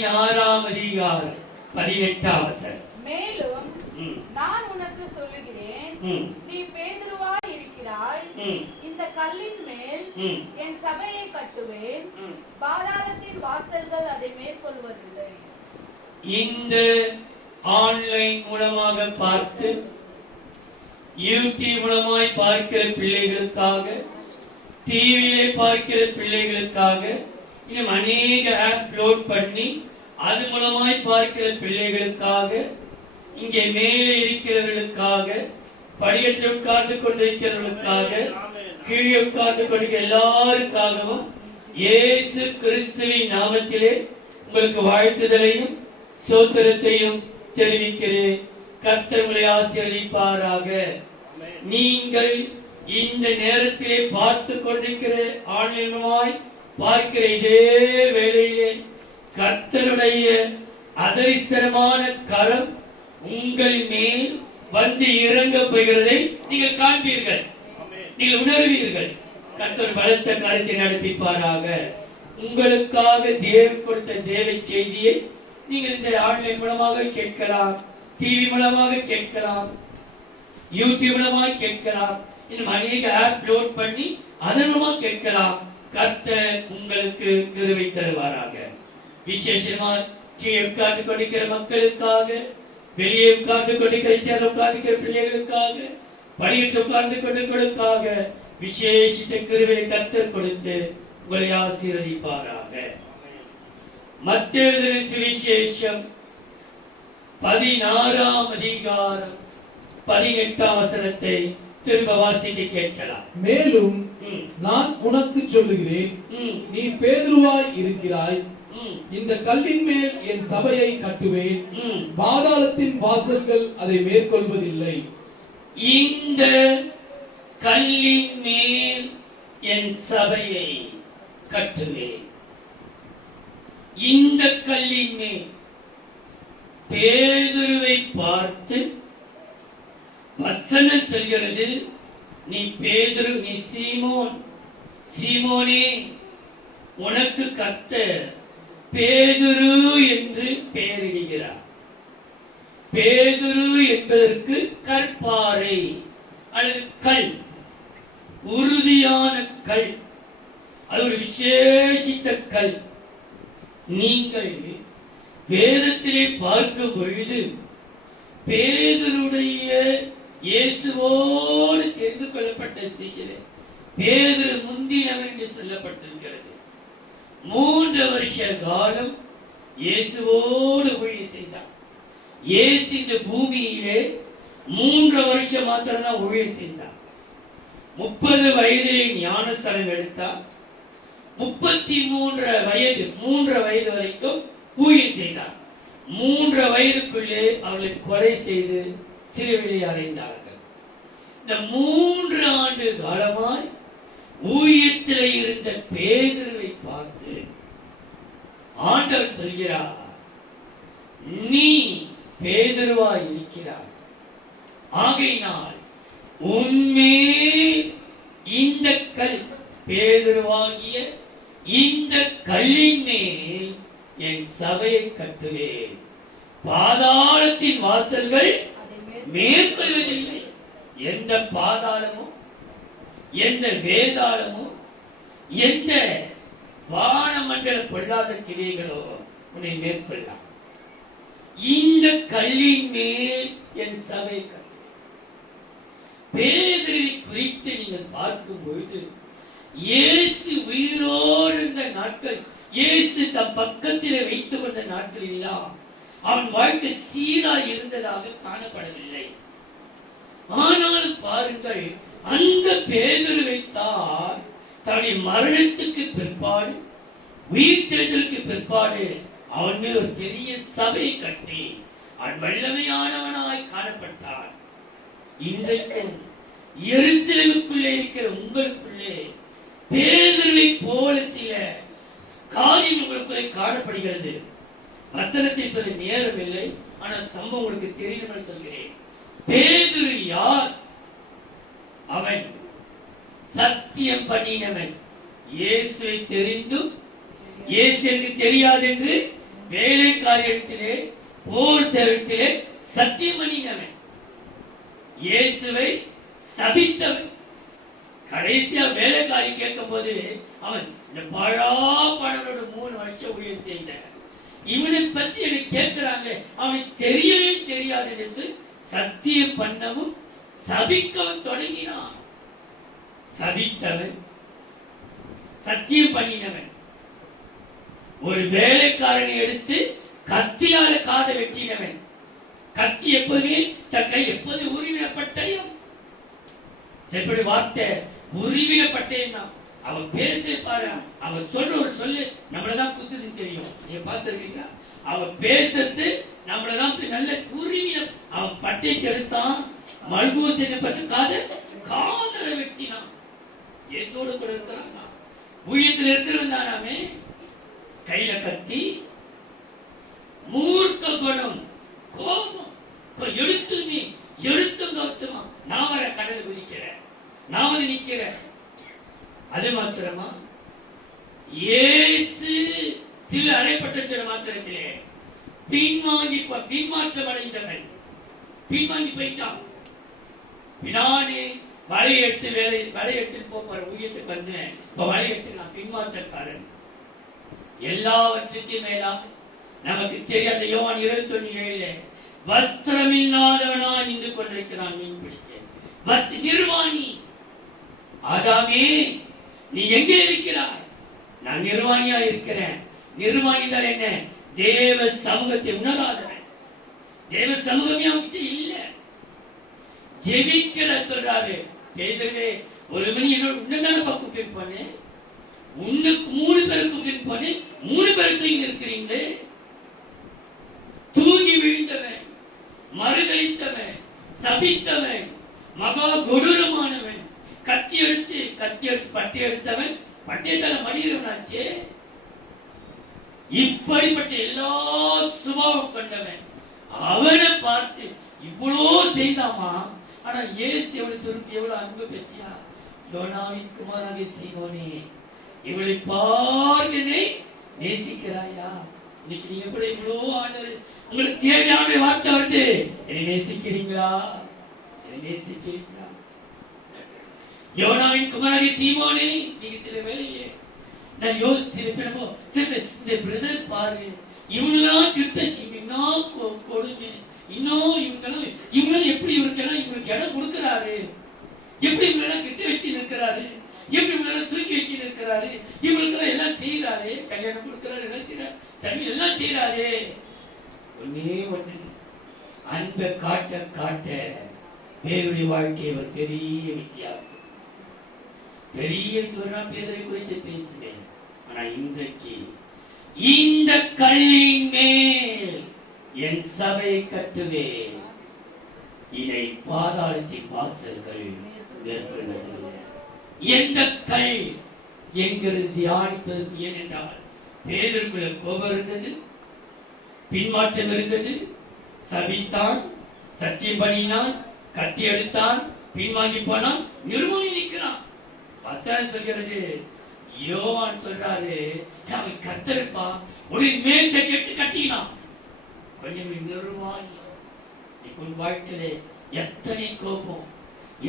16ஆம் அதிகாரம் 18ஆம் வசனம். மேலும் நான் உனக்கு சொல்லுகிறேன், நீ பேதுருவாய் இருக்கிறாய், இந்த கல்லின் மேல் என் சபையை கட்டுவேன், பாதாளத்தின் வாசல்கள் அதை மேற்கொள்வதில்லை. இந்த ஆன்லைன் மூலமாக பார்த்து யூடியூப் மூலமாய் பார்க்கிற பிள்ளைகளுக்காக, டிவியிலே பார்க்கிற பிள்ளைகளுக்காக, இன்னும் அநேக ஆப் லோட் பண்ணி அது மூலமாய் பார்க்கிற பிள்ளைகளுக்காக, இங்கே மேலே இருக்கிறவர்களுக்காக, படியத்தில் உட்கார்ந்து கொண்டிருக்கிறவர்களுக்காக, கீழே உட்கார்ந்து கொண்டிருக்கிற எல்லாருக்காகவும் இயேசு கிறிஸ்துவின் நாமத்திலே உங்களுக்கு வாழ்த்துதலையும் சோத்திரத்தையும் தெரிவிக்கிறேன். கர்த்தர் உங்களை ஆசீர்வதிப்பாராக. நீங்கள் இந்த நேரத்திலே பார்த்து கொண்டிருக்கிற ஆன்லைனாய் பார்க்கிற இதே வேளையிலே கர்த்தருடைய அதிர்ஷ்டமான கரம் உங்கள் மேல் வந்து இறங்க போகிறதை நீங்கள் காண்பீர்கள், நீங்கள் உணர்வீர்கள். கர்த்தர் பலத்த கருத்தை நடப்பிப்பாராக. உங்களுக்காக தேவன் கொடுத்த தேவ செய்தியை நீங்கள் இந்த ஆன்லைன் மூலமாக கேட்கலாம், டிவி மூலமாக கேட்கலாம், யூடியூப் மூலமாக கேட்கலாம், இன்னும் அநேக ஆப் லோட் பண்ணி அதன் மூலமாக கேட்கலாம். கர்த்தர் உங்களுக்கு கிருபை தருவாராக. விசேஷமா கீழே உட்கார்ந்து கொண்டிருக்கிற மக்களுக்காக, வெளியே உட்கார்ந்து கொண்டிருக்கிற உட்கார்ந்து பிள்ளைகளுக்காக, படியில் உட்கார்ந்து கொண்டிருக்கிறதுக்காக விசேஷித்த கிருபையை கர்த்தர் கொடுத்து உங்களை ஆசீர்வதிப்பாராக. மத்தேயு சுவிசேஷம் 16ஆம் அதிகாரம் 18ஆம் வசனத்தை திரும்ப வாசிக்க கேட்கலாம். மேலும் நான் உனக்கு சொல்லுகிறேன், நீ பேதுருவாய் இருக்கிறாய், இந்த கல்லின் மேல் என் சபையை கட்டுவேன், பாதாளத்தின் வாசல்கள் அதை மேற்கொள்வதில்லை. இந்த கல்லின் மேல் என் சபையை கட்டுவேன். இந்த கல்லின் மேல் பேதுருவை பார்த்து வசனம் சொல்கிறது, நீ பேதுரு, நீ சீமோன், சீமோனே, உனக்கு கர்த்தர் பேதுரு என்று பெயரிடுகிறார். பேதுரு என்பதற்கு கற்பாறை அல்லது கல், உறுதியான கல், அது ஒரு விசேஷித்த கல். நீங்கள் வேதத்திலே பார்க்கும் பொழுது பேதுருடைய இயேசுவோடு தெரிந்து கொள்ளப்பட்ட சிஷ்யரே பேதுரு முந்தினவர் என்று சொல்லப்பட்டிருக்கிறது. 3 வருஷ காலம் இயேசுவோடு ஊழியம் செய்தார். இயேசு இந்த பூமியிலே 3 வருஷம் மாத்திரம் தான் ஊழியம் செய்தார். 30 வயதிலே ஞானஸ்தானம் எடுத்தார். 33 வயது 3 வயது வரைக்கும் ஊழியம் செய்தார். 3 வயதுக்குள்ளே அவர்களை கொலை செய்து சிலுவையிலே அறைந்தார்கள். இந்த 3 ஆண்டு காலமாய் ஊழியத்தில் இருந்த பேதுருவை பார்த்து ஆண்டவர் சொல்கிறார், நீ பேதுருவாய் இருக்கிறாய், ஆகையினால் உன்மேல் இந்த கல், பேதுருவாகிய இந்த கல்லின் மேல் என் சபையை கட்டுவேன், பாதாளத்தின் வாசல்கள் மேற்கொள்வதில்லை. எந்த பாதாளமோ, எந்த வேதாளமோ, எந்த வானமண்டல பொல்லாத கிரியைகளோ உன்னை மேற்கொள்ளலாம். இந்த கல்லின் மேல் என் சபை கட்டுவேன். பேதுருவை குறித்து நீங்கள் பார்க்கும் பொழுது இயேசு உயிரோடு இருந்த நாட்கள், இயேசு தம் பக்கத்திலே வைத்துக் கொண்ட நாட்கள் எல்லாம் அவன் வாழ்க்கை சீராய் இருந்ததாக காணப்படவில்லை. ஆனால் பாருங்கள், அந்த பேதுருவைத்தான் தன்னுடைய மரணத்துக்கு பிற்பாடு, உயிர்த்தெழுதலுக்கு பிற்பாடு அவன் மேல் ஒரு பெரிய சபை கட்டி அவன் வல்லமையானவனாய் காணப்பட்டான். இன்றைக்கும் எருசலேமுக்குள்ளே இருக்கிற உங்களுக்குள்ளே பேதுருவை போல சில காரியம் உங்களுக்குள்ளே காணப்படுகிறது. வசனத்தை சொல்ல நேரம் இல்லை, ஆனால் சம்பவம் உங்களுக்கு தெரியும் சொல்கிறேன். பேதுரு யார்? அவன் சத்தியம் பண்ணினவன். இயேசுவை தெரிந்தும் இயேசு எனக்கு தெரியாது என்று வேலைக்காரியத்திலே போர் சேரத்திலே சத்தியம் பண்ணினவன், இயேசுவை சபித்தவன். கடைசியா வேலைக்காரி கேட்கும் போது அவன் இந்த பழாப்பழனோட 3 வருஷம் ஊழியர் செய்த இவனை பத்தி எனக்கு கேட்கிறாங்க, அவனுக்கு தெரியவே தெரியாது என்று சத்தியம் பண்ணவும் சபிக்கவும் தொடங்கினான். சபித்தவன், சத்தியம் பண்ணினவன். ஒரு வேலைக்காரனை எடுத்து கத்தியால காதை வெட்டினவன். கத்தி எப்போதுமே தன் கை எப்போது உருவின பட்டயம், செப்படி வார்த்தை உருவின பட்டயம் தான். அவன் பேச பாரு, அவன் சொல்ற ஒரு சொல்லு நம்மளதான் குத்துதுன்னு தெரியும். நீங்க பார்த்திருக்கீங்களா? அவன் பேசுறது நம்மளதான் நல்ல உருவின. அவன் பட்டயத்தை எடுத்தான், மல்கூசனை பற்றி காதர வெட்டினான். இயேசோடு கூட இருக்கிறான், ஊழியத்தில் இருக்கிறவன் தானாமே. கையில கத்தி, மூர்க்க குணம், கோபம். எடுத்து நீ எடுத்து கௌத்தமா, நான் வர கடலை குதிக்கிறேன், நான் வந்து நிக்கிறேன். அது மாத்திரமா, இயேசு சில அறைப்பட்ட மாத்திரத்திலே பின்மாற்றம் அடைந்தவன், பின்வாங்கி போயிட்டான். பின்னாடி வலை எடுத்து போற ஊழியத்துக்கு வந்தேன். இப்ப வலை எடுத்து நான் பின்மாற்றக்காரன். எல்லாவற்றுக்கும் மேலா நமக்கு தெரியாத யோவான் 21:7 வஸ்திரமில்லாதவனா நின்று கொண்டிருக்கிறான் மீன் பிடிக்க. நிர்வாணி ஆதாமே, நீ எங்கே இருக்கிறாய்? நான் நிர்வாணியா இருக்கிறேன். நிர்வாணிகள் என்ன? தேவ சமூகத்தை உணராதவன். தேவ சமூகமே அவங்கிட்ட இல்ல. ஜெபிக்கிற சொல்றாரு பேதுருவே, ஒரு மணி என்னோட உன்னதான கூப்பிட்டு போனேன், உன்னுக்கு 3 பேர் கூப்பிட்டு போனேன், 3 பேர் தூங்கி இருக்கிறீங்களே. தூங்கி விழுந்தவன், மறுதளித்தவன், சபித்தவன், மகா கொடூரமானவன், கத்தி எடுத்து பட்டி எடுத்தவன், பட்டியத்தால மடிகிறவனாச்சே. இப்படிப்பட்ட எல்லா சுபாவம் கொண்டவன் அவனை பார்த்து இவ்வளோ செய்தாமா. ஆனா இயேசு எவ்வளவு திருப்பி எவ்வளவு அன்பு பெற்றியா. யோனாவின் குமாரனாகிய சீமோனே, இவளை பார்த்து நேசிக்கிறாயா? இன்னைக்கு நீங்க கூட இவ்வளோ ஆண்டவர் உங்களுக்கு தேவையான வார்த்தை வருது, என்னை நேசிக்கிறீங்களா? என்னை நேசிக்கிறீங்களா? யோனாவின் குமாரனாகிய சீமோனே, நீங்க சில வேலையே நான் யோசிச்சிருப்பேனோ, இந்த பிரதர் பாரு, இவங்கெல்லாம் கிட்ட இன்னும் கொடுமை, இன்னும் இவங்களும் எப்படி இவருக்கெல்லாம் இவருக்கு இடம் கொடுக்கிறாரு, எப்படி இவங்களெல்லாம் கிட்ட வச்சு நிற்கிறாரு, எப்படி இவங்களெல்லாம் தூக்கி வச்சு நிற்கிறாரு, இவங்களுக்கெல்லாம் எல்லாம் செய்யறாரு, கல்யாணம் கொடுக்கிறாரு, எல்லாம் செய்யறாரு, சரி எல்லாம் செய்யறாரு. ஒன்னே ஒண்ணு, அன்பை காட்ட காட்ட பேருடைய வாழ்க்கை ஒரு பெரிய வித்தியாசம். பெரிய பேரை குறித்து பேசுவேன். ஆனா இன்றைக்கு இந்த கல்லின் மேல் என் சபையை கட்டுவேன், இதை பாதாளத்தின் வாசல்கள் மேற்கொள்வதில்லை. எந்த கல் என்கிறது தியானிப்பதற்கு. ஏனென்றால் பேதருக்குள்ள கோபம் இருந்தது, பின்மாற்றம் இருந்தது, சபித்தான், சத்தியம் பண்ணினான், கத்தி எடுத்தான், பின்வாங்கி போனான், நிர்மூலி நிற்கிறான். வசனம் சொல்கிறது, யோவான் சொல்றாரு, அவன் கத்தருப்பா ஒரு மேல் சட்டை எடுத்து கட்டினான். கொஞ்சம் நிர்வாணி. உன் வாழ்க்கையில எத்தனை கோபம்,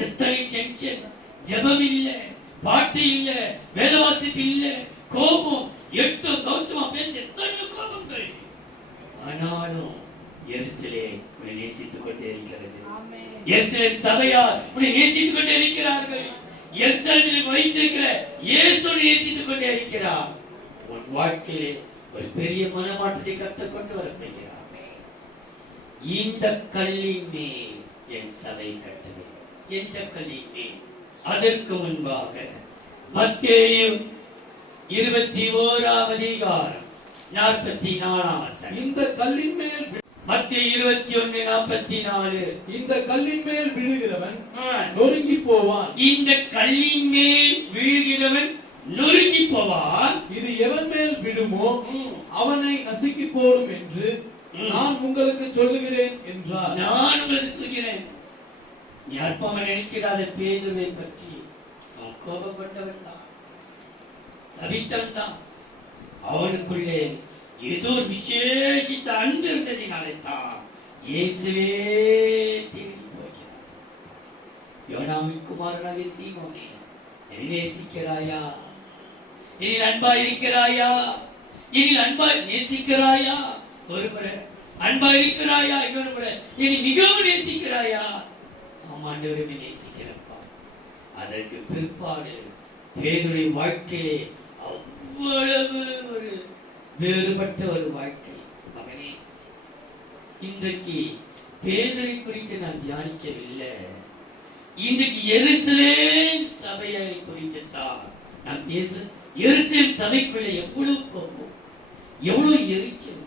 எத்தனை டென்ஷன், ஜெபம் இல்ல, பாட்டு இல்ல, வேதவாசிப்பு இல்ல, கோபம் எடுத்து கௌத்தமா பேச எத்தனை கோபங்கள். ஆனாலும் எருசலேம் உன்னை நேசித்துக் கொண்டே இருக்கிறது. எருசலேம் சபையார் உன்னை நேசித்துக் கொண்டே இருக்கிறார்கள். எருசலேமில் வைத்திருக்கிற இயேசு நேசித்துக் கொண்டே இருக்கிறார். உன் வாழ்க்கையிலே ஒரு பெரிய மனமாற்றத்தை கற்றுக் கொண்டு வரப்போகிறார். இந்த கல்லின் மேல் என் சபை கட்டுவேன். எந்த கல்லின் மேல்? அதற்கு முன்பாக மத்தேயு 21 அதிகாரம் 44 வசனம். இந்த கல்லின் மேல் மத்தேயு 21:44. இந்த கல்லின் மேல் விழுகிறவன் நொறுங்கி போவான். இந்த கல்லின் மேல் விழுகிறவன் நொறுங்கி போவான். இது எவன் மேல் விழுமோ அவனை நசுக்கி போடும் என்று நான் உங்களுக்கு சொல்லுகிறேன் என்றார். நான் உங்களுக்கு சொல்கிறேன். நீ அற்பமா நினைச்சிடாத பேதுருவை பற்றி. அவன் கோபப்பட்டவன் தான், சபித்தவன் தான். அவனுக்குள்ளே ஏதோ ஒரு விசேஷித்த அன்பு இருந்ததினாலே தான் இயேசுவே தேடி போகிறார். யோனாவின் குமாரனாகிய சீமோனே, என்னை நேசிக்கிறாயா? என்னில் அன்பா இருக்கிறாயா? என்னில் அன்பா நேசிக்கிறாயா? ஒரு முறை அன்பா இருக்கிறாயா? இன்னொரு முறை என்னை மிகவும் நேசிக்கிறாயா? ஆமாண்டவரே, நேசிக்கிறப்பா. அதற்கு பிற்பாடு பேதுருவின் வாழ்க்கையிலே அவ்வளவு ஒரு வேறுபட்ட ஒரு வாழ்க்கை. மகனே, இன்றைக்கு பேதுரை குறித்து நான் தியானிக்கவில்லை. இன்றைக்கு எருசலேம் சபையை குறித்து தான் நான் பேச. எருசலேம் சபைக்குள்ள எவ்வளவு கோபம், எவ்வளவு எரிச்சல்,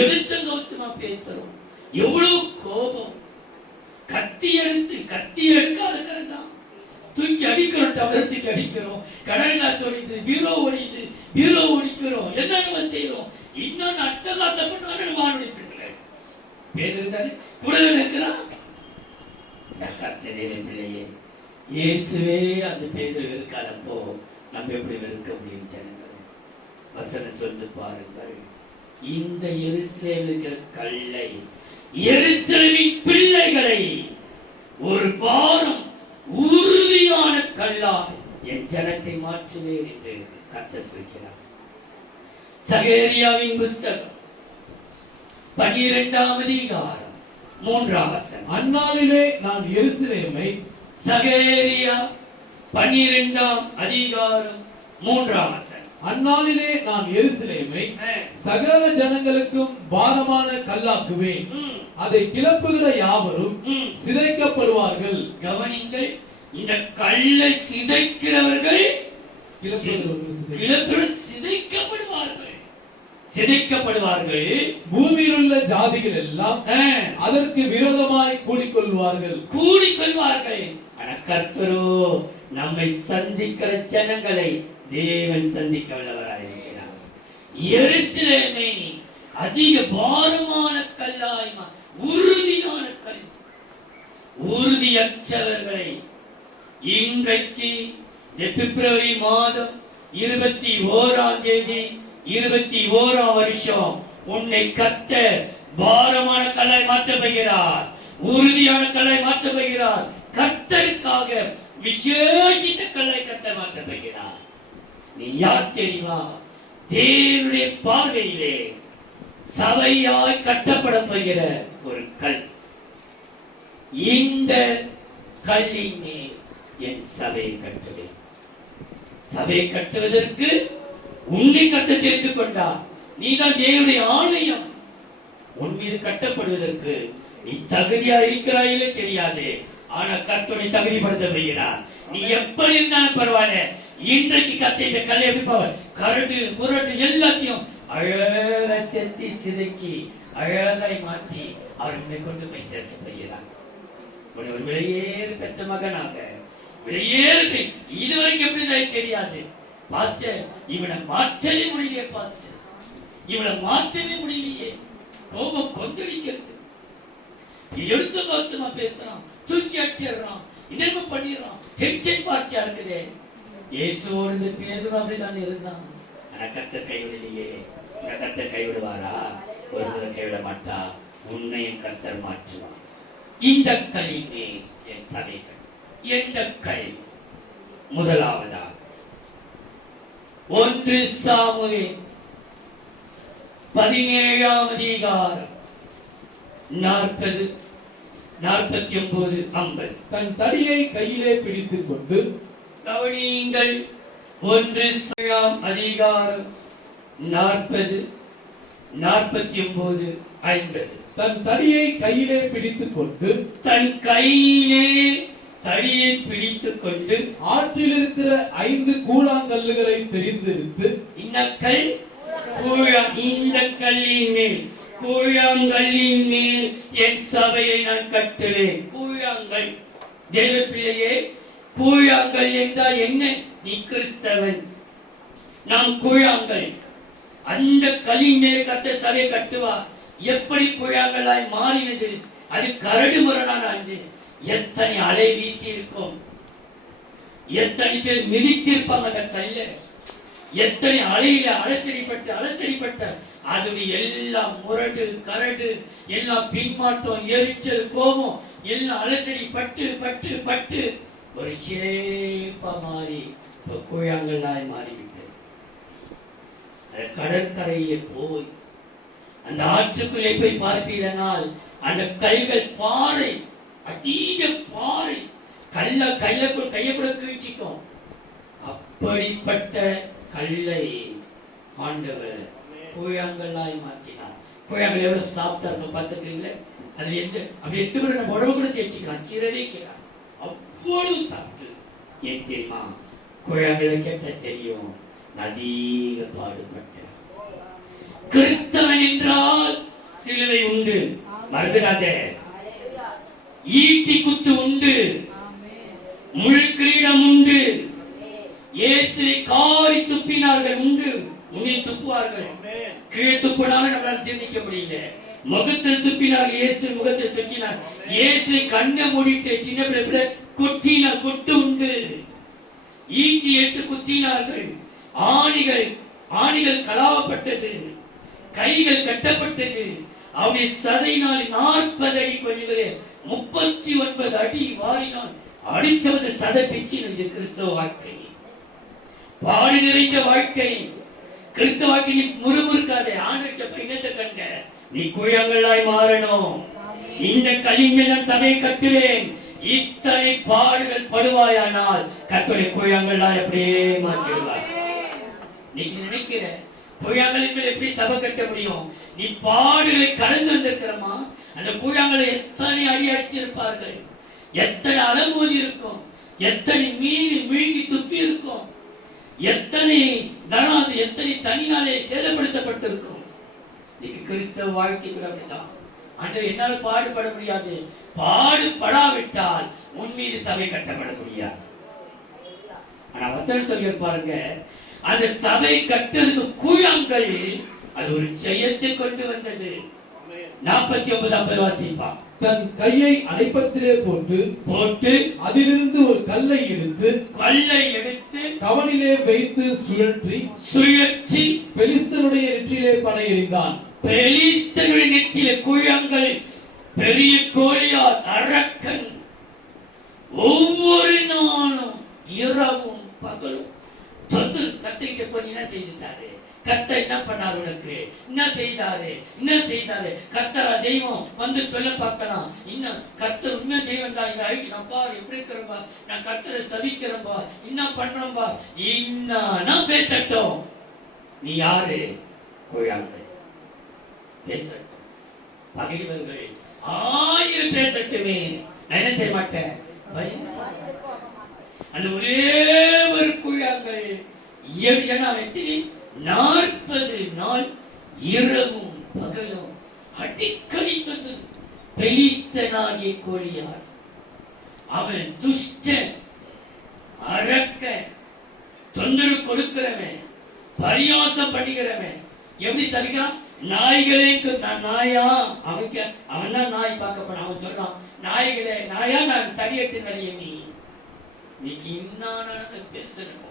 எடுத்த கௌத்தமா பேசுறோம், எவ்வளவு கோபம். கத்தி எடுக்காத கருதான் தூக்கி அடிக்கிறோம், டவரை தூக்கி அடிக்கிறோம், கடல் கிளாஸ் ஒடிது, பீரோ ஒடிது, பீரோ ஒடிக்கிறோம், என்ன நம்ம செய்யறோம். இன்னொன்னு அட்டகாசம் பண்ணுவாங்க. வானொலி பேர் தானே கூட இருக்கிறான். கர்த்தரே பிள்ளையே, இயேசுவே அந்த பேரை வெறுக்காதப்போ நம்ம எப்படி வெறுக்க முடியும்? ஜனங்களே, வசனம் சொல்லி பாருங்கள். இந்த எருசலேமில் இருக்கிற கல்லை, எருசலேமின் பிள்ளைகளை ஒரு பாரம் உறுதியான கல்லாய் என் ஜனத்தை மாற்றுவேன் என்று கர்த்தர் சொல்கிறார். சகேரியாவின் புஸ்தகம் 12ஆம் அதிகாரம் 3ஆம் வசனம். அந்நாளிலே நான் எருசலேமை, சகேரியா 12ஆம் அதிகாரம் 3ஆம் வசனம். அந்நாளிலே நான் எருசலேமை சகல ஜனங்களுக்கும் பாரமான கல்லாக்குவேன், அதை கிளப்புகிற யாவரும் சிதைக்கப்படுவார்கள். கவனிங்கள், இந்த கல்லை சிதைக்கிறவர்கள் சிதைக்கப்படுவார்கள். பூமியில் உள்ள ஜாதிகள் எல்லாம் அதற்கு விரோதமாய் கூடிக்கொள்வார்கள். ஆனால் கர்த்தரோ நம்மை சந்திக்கிற ஜனங்களை தேவன் சந்திக்க வல்லவராயிருக்கிறார். எருசலேமை அதிக பாரமான கல்லாய், உறுதியான கல், உறுதியற்றவர்களை இன்றைக்கு பிப்ரவரி மாதம் 21ஆம் தேதி 21ஆம் வருஷம் உன்னை கர்த்தர் பாரமான கல்லாய் மாற்றப் போகிறார், உறுதியான கல்லாய் மாற்றப் போகிறார். கர்த்தருக்காக விசேஷித்த கல்லை கர்த்தர் மாற்றப் போகிறார். நீ யார் தெரியுமா? தேவனுடைய பார்வையிலே சபையாய் கட்டப்பட போகிற ஒரு கல். இந்த கல்லின் மேல் என் சபையை கட்டுவேன். சபையை கட்டுவதற்கு உன்னை கட்ட தெரிந்து கொண்டார். நீதான் தேவனுடைய ஆலயம். உன் மீது கட்டப்படுவதற்கு நீ தகுதியா இருக்கிறாயிலே தெரியாது. ஆனா கர்த்தனை தகுதிப்படுத்த போகிறார். நீ எப்படி இருந்தாலும் பரவாயில்ல. இன்றைக்கு கத்த இந்த கல்லை எப்படி போவார்? கரடு புரட்டு எல்லாத்தையும் அழகா செத்தி சிதைக்கி அழகாய் மாற்றி அவர்களை கொண்டு போய் சேர்க்க போகிறார். ஒரு விலையேறு பெற்ற மகனாக விலையேறு இதுவரைக்கும் எப்படிதான் தெரியாது. பாஸ்டர், இவனை மாற்றவே முடியலையே. பாஸ்டர், இவனை மாற்றவே முடியலையே. கோபம் கொந்தளிக்கிறது. எடுத்து நோத்தமா பேசுறான், தூக்கி அடிச்சிடுறான், இனிமே பண்ணிடுறான். டென்ஷன் பார்ட்டியா இருக்குதே. இயேசுவோடு பேதுரு அப்படிதான் இருந்தான். ஆனா கர்த்தர் கைவிடலையே. கர்த்தர் கைவிடுவாரா? ஒருவர் கைவிட மாட்டா. உன்னையும் கர்த்தர் மாற்றுவார். இந்த கல்லிலே என் சபைகள். எந்த கல்? முதலாவதா 1 சாமுவேல் 17ஆம் அதிகாரம் 40, 49, 50. தன் தடியை கையிலே பிடித்துக் கொண்டு கவனியுங்கள். 1 சாமுவேல் அதிகாரம் 40, 49, 50. தன் தடியை கையிலே பிடித்துக் கொண்டு, தன் கையிலே தடியை பிடித்துக் கொண்டு, ஆற்றில் இருக்கிற 5 கூழாங்கல்லுகளை தெரிந்தெடுத்து, இன்னக்கல் இந்த கல்லின் மேல், கூழாங்கல்லின் மேல் என் சபையை நான் கட்டுவேன். கூழாங்கல், தேவ பிள்ளையே, கூழாங்கல் என்றால் என்ன? நீ கிறிஸ்தவன், நாம் கூழாங்கல். அந்த கல்லின் மேல் கட்ட சபையை கட்டுவார். எப்படி கூழாங்கலாய் மாறினது? அது கரடு முரடானது. எத்தனை அலை வீசி இருக்கும், எத்தனை பேர் மிதித்திருப்பாங்க அந்த கல்ல. எத்தனை அலையில அலசடிப்பட்ட அதனுடைய எல்லாம் முரடு கரடு எல்லாம் பின்மாற்றம் எரிச்சல் கோபம் எல்லாம் அலசடி பட்டு ஒரு ஷேப்பா மாறி கூழாங்கல்லாய் மாறிவிட்டது. கடற்கரையிலே போய் அந்த ஆற்றுக்குள்ளே போய் பார்ப்பீரனால் அந்த கல்கள் பாறை, அதீத பாறை, கையை கூட கீழ்ச்சிக்கும். அப்படிப்பட்ட கல்லை ஆண்டவர் கூழாங்கல்லாய் மாற்றினார். கூழாங்கல் எவ்வளவு சாப்பிட்டார்கள் பார்த்துக்கிறீங்களே, அது அப்படி எடுத்து கூட நம்ம உடம்பு கூட தேய்ச்சிக்கலாம், கீழே கீழான் அவ்வளவு சாப்பிட்டு. ஏன் தெரியுமா? கூழாங்கலை கேட்ட தெரியும், அதிக பாடுபட்ட கிறிஸ்தவன் என்றால் சிலுவை உண்டு, மறந்துடாதே. ஈட்டி குத்து உண்டு, முள் கிரீடம் உண்டு, இயேசுவை காரி துப்பினார்கள் உண்டு. முன்னில் துப்புவார்கள், கீழே துப்பினாலும் நம்மளால் சிந்திக்க முடியல. முகத்தில் துப்பினார்கள், இயேசு முகத்தில் துப்பினார். இயேசு கண்ணை மூடிட்டு சின்ன பிள்ளை கொட்டினார், கொட்டு உண்டு. ஈட்டி எடுத்து குத்தினார்கள், ஆணிகள் கலாவப்பட்டது, கைகள் கட்டப்பட்டது. அவருடைய சதையினால் 40 அடி கொஞ்சங்களே 39 அடி வாரினால் அடிச்சவது சதை பிச்சு. இது கிறிஸ்தவ வாழ்க்கை, பாடு நிறைந்த வாழ்க்கை. கிறிஸ்தவ வாழ்க்கை நீ முறுமுறுக்காதே. ஆண்டவர்கிட்ட இன்னத்தை கண்ட நீ கூழாங்கல்லாய் மாறணும். இந்த கல்லின்மேல் நான் சபையை கட்டுவேன். இத்தனை பாடுகள் படுவாயானால் கர்த்தருடைய கூழாங்கல்லாய் அப்படியே மாற்றிடுவார். நீ நினைக்கிற கூழாங்கலின் மேல் எப்படி சபை கட்ட முடியும்? நீ பாடுகளை கடந்து வந்திருக்கிறமா? அந்த கூழாங்கலை எத்தனை அடி அடிச்சிருப்பார்கள், எத்தனை அலமோதி இருக்கும், எத்தனை மீழ்கி துப்பி இருக்கும், எத்தனை தனாது, எத்தனை தனினாலே சேதப்படுத்தப்பட்டிருக்கும். இன்னைக்கு கிறிஸ்தவ வாழ்க்கை கூட அப்படித்தான். ஆண்டவர் என்னால பாடுபட முடியாது, பாடுபடாவிட்டால் உன் மீது சபை கட்டப்பட முடியாது. ஆனா வசனம் சொல்லி பாருங்க, அந்த சபை கட்டுறதுக்கு கூழாங்கல் அது ஒரு ஜெயத்தை கொண்டு வந்தது. 49 வாசிப்பா. தன் கையை அடைப்பத்திலே போட்டு அதிலிருந்து ஒரு கல்லை எடுத்து கவனிலே வைத்து சுழற்றி பெலிஸ்தனுடைய நெற்றியிலே பனை எறிந்தான். பெலிஸ்தனுடைய நெற்றியிலே கூழாங்கல், பெரிய கோலியாத் அரக்கன் ஒவ்வொரு நாளும் இரவும் பகலும் கத்திரிக்க போய் என்ன செய்தாரு? கத்த என்ன பண்ணாரு? உனக்கு என்ன செய்தாரு? கத்தரா தெய்வம் வந்து சொல்ல பார்க்கலாம். இன்னும் கத்தர் உண்மை தெய்வம் தான். நான் பாரு எப்படி இருக்கிறப்பா, நான் கத்தரை சபிக்கிறப்பா, என்ன பண்றப்பா, இன்னும் பேசட்டும். நீ யாரு? கூழாங்கல். பேசட்டும். பகைவர்கள் 1000 பேசட்டுமே, நான் என்ன செய்ய மாட்டேன். அந்த ஒரே ஒரு கூழாங்கல் 40 நாள் இரவும் பகலும் அடிக்கடித்தது. பெலிஸ்தனாகிய கோலியாத் அவன் துஷ்டன், அரக்க, தொந்தரவு கொடுக்கிறவன், பரியாசம் பண்ணிக்கிறவன். எப்படி சபிக்கிறான்? நாய்களே, நான் நாயா? அவன் தான் நாய் பார்க்கப்பட. அவன் சொல்றான், நாய்களே, நாயா நான் தடியட்டு நிறைய நீக்கு இன்னும் பேசணும்.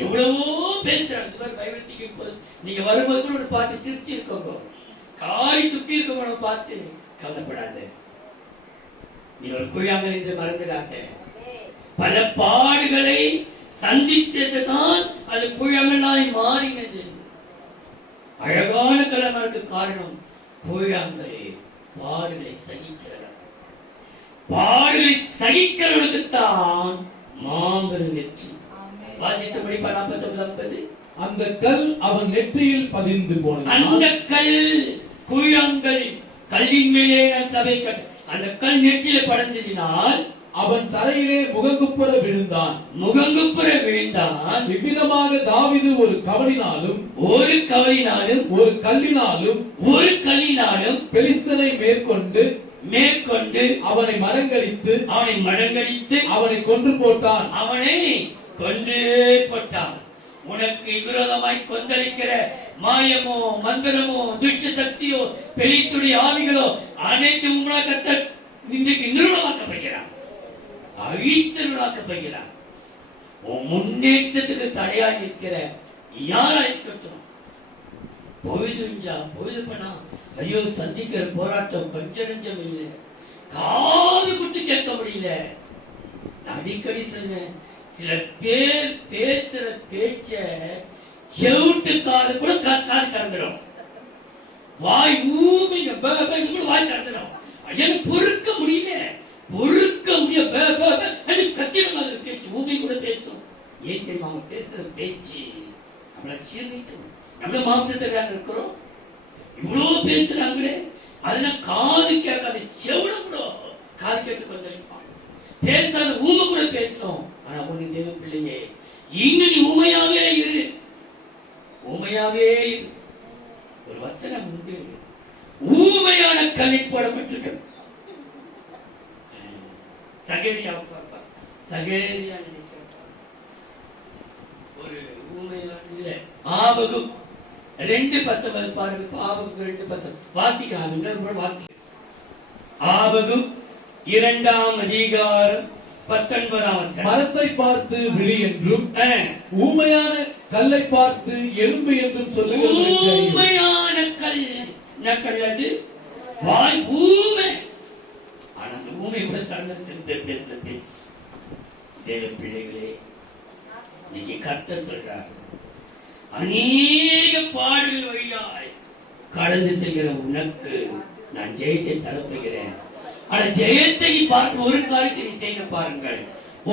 எவ்வளவோ பேசுறாங்க. பைபிள் போது நீங்க வரும்போது கூட பார்த்து சிரிச்சு இருக்கோங்க, காரி துப்பி இருக்கவங்க பார்த்து கவலைப்படாத. நீ ஒரு கூழாங்கல் என்று மறந்துடாத. பல பாடுகளை சந்தித்ததுதான் அது கூழாங்கல்லாய் மாறினது. அழகான கலமருக்கு காரணம் கூழாங்கல் பாடுகளை சகிக்கிறவர்களுக்கு தான் மாபெரும் வெற்றி. வாசித்து முடிப்பா 49. அந்த கல் அவன் நெற்றியில் பதிந்து போனது. அந்த கல் கூழாங்கல், கல்லின் மேலே நான் சபை கட்ட, அந்த கல் நெற்றியிலே படர்ந்ததினால் அவன் தலையிலே முகங்குப்புற விழுந்தான். இவ்விதமாக தாவீது ஒரு கவலினாலும் ஒரு கல்லினாலும் பெலிஸ்தனை மேற்கொண்டு அவனை மடங்கடித்து அவனை கொன்று போட்டான். உனக்கு விரோதமாய் கொந்தளிக்கிற மாயமோ மந்திரமோ துஷ்ட சக்தியோ பெலிஸ்துடைய ஆவிகளோ அனைத்து உங்களா கர்த்தர் இன்றைக்கு நிறுவனமாக்கப்படுகிறார், அழித்து நிறுவனமாக்கப்படுகிறார். முன்னேற்றத்துக்கு தடையா நிற்கிற யாரா இருக்கட்டும், பொழுது பண்ணா ஐயோ சந்திக்கிற போராட்டம் கொஞ்சம் நெஞ்சம் இல்லை, காது குத்து கேட்க முடியல. அடிக்கடி சொன்னேன், சில பேர் பேசுற பேச்ச செவிட்டு காது கூட காது திறந்துடும், வாய் ஊமிங்க கூட வாய் திறந்துடும். எனக்கு பொறுக்க முடியல, கத்திர மாதிரி பேச்சு ஊமி கூட பேசும். ஏன் தெரியுமா? அவங்க பேசுற பேச்சு நம்மளை சீர்மிக்கும். நம்ம மாம்சத்தை இருக்கிறோம், இவ்வளவு பேசுறாங்களே, அதெல்லாம் காது கேட்காது, செவிட கூட காது கேட்டு கொண்டிருப்பான். பேசாத ஊம கூட பேசும். ஆனா உன்னை தேவ பிள்ளையே, இங்க நீ ஊமையாவே இரு, ஊமையாவே இரு. ஒரு வசனம் உண்டு, ஊமையான கல்லில் போடப்பட்டிருக்க. சகேரியா பாப்பா, சகேரியா ஒரு ஊமையான இல்ல. ஆபகு 2:19 பாருங்க. ஆபகு 2:19 வாசிக்கிறாங்க, வாசிக்க. ஆபகு 2ஆம் அதிகாரம் 19 மரத்தை பார்த்து விழி என்றும் ஊமையான கல்லை பார்த்து எலும்பு என்றும் சொல்லுகிறது. ஊமையான கல் அது வாய் ஊமை. ஆனா அந்த ஊமை கூட தரந்த சிந்தர் பேசுற பேச்சு. தேவ பிள்ளைகளே, இன்னைக்கு கர்த்தர் சொல்றார், அநேக பாடுகள் வழியாய் கடந்து செல்கிற உனக்கு நான் ஜெயத்தை தரப்போகிறேன். ஆனா ஜெயத்தை நீ பார்க்க ஒரு காரியத்தை நீ செய்ய பாருங்கள்.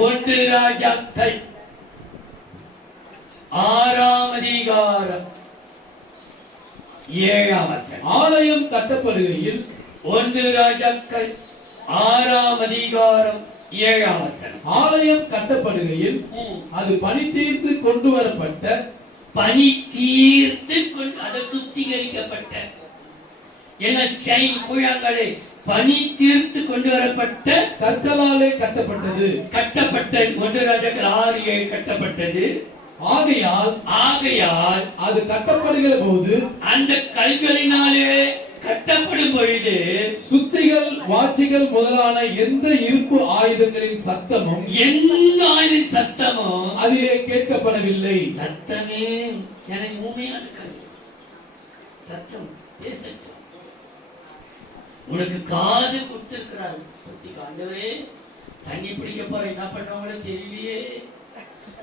1 ராஜாக்கள் 6ஆம் அதிகாரம் 7ஆம் வசனம். ஆலயம் கட்டப்படுகையில் 1 ராஜாக்கள் 6ஆம் அதிகாரம் 7ஆம் வசனம். ஆலயம் கட்டப்படுகையில் அது பனி தீர்த்து கொண்டு வரப்பட்ட, பனி தீர்த்து அது சுத்திகரிக்கப்பட்ட, எல்லாம் ஷைன் கூழாங்கலை பனி தீர்த்து கொண்டு வரப்பட்ட கற்களாலே கட்டப்பட்டது. 1 ராஜாக்கள் 6:7 கட்டப்பட்டது. ஆகையால் அது கட்டப்படுகிற போது, அந்த கல்களினாலே கட்டப்படும் பொழுது சுத்திகள் வாட்சிகள் முதலான எந்த இருப்பு ஆயுதங்களின் சத்தமும் அதிலே கேட்கப்படவில்லை. சத்தமே எனக்கு ஊமையான கல். சத்தம் பேசட்டும். உனக்கு காது கொடுத்திருக்கிறார். ஆண்டவரே, தண்ணி பிடிக்க போற என்ன பண்ணவங்களோ தெரியலையே,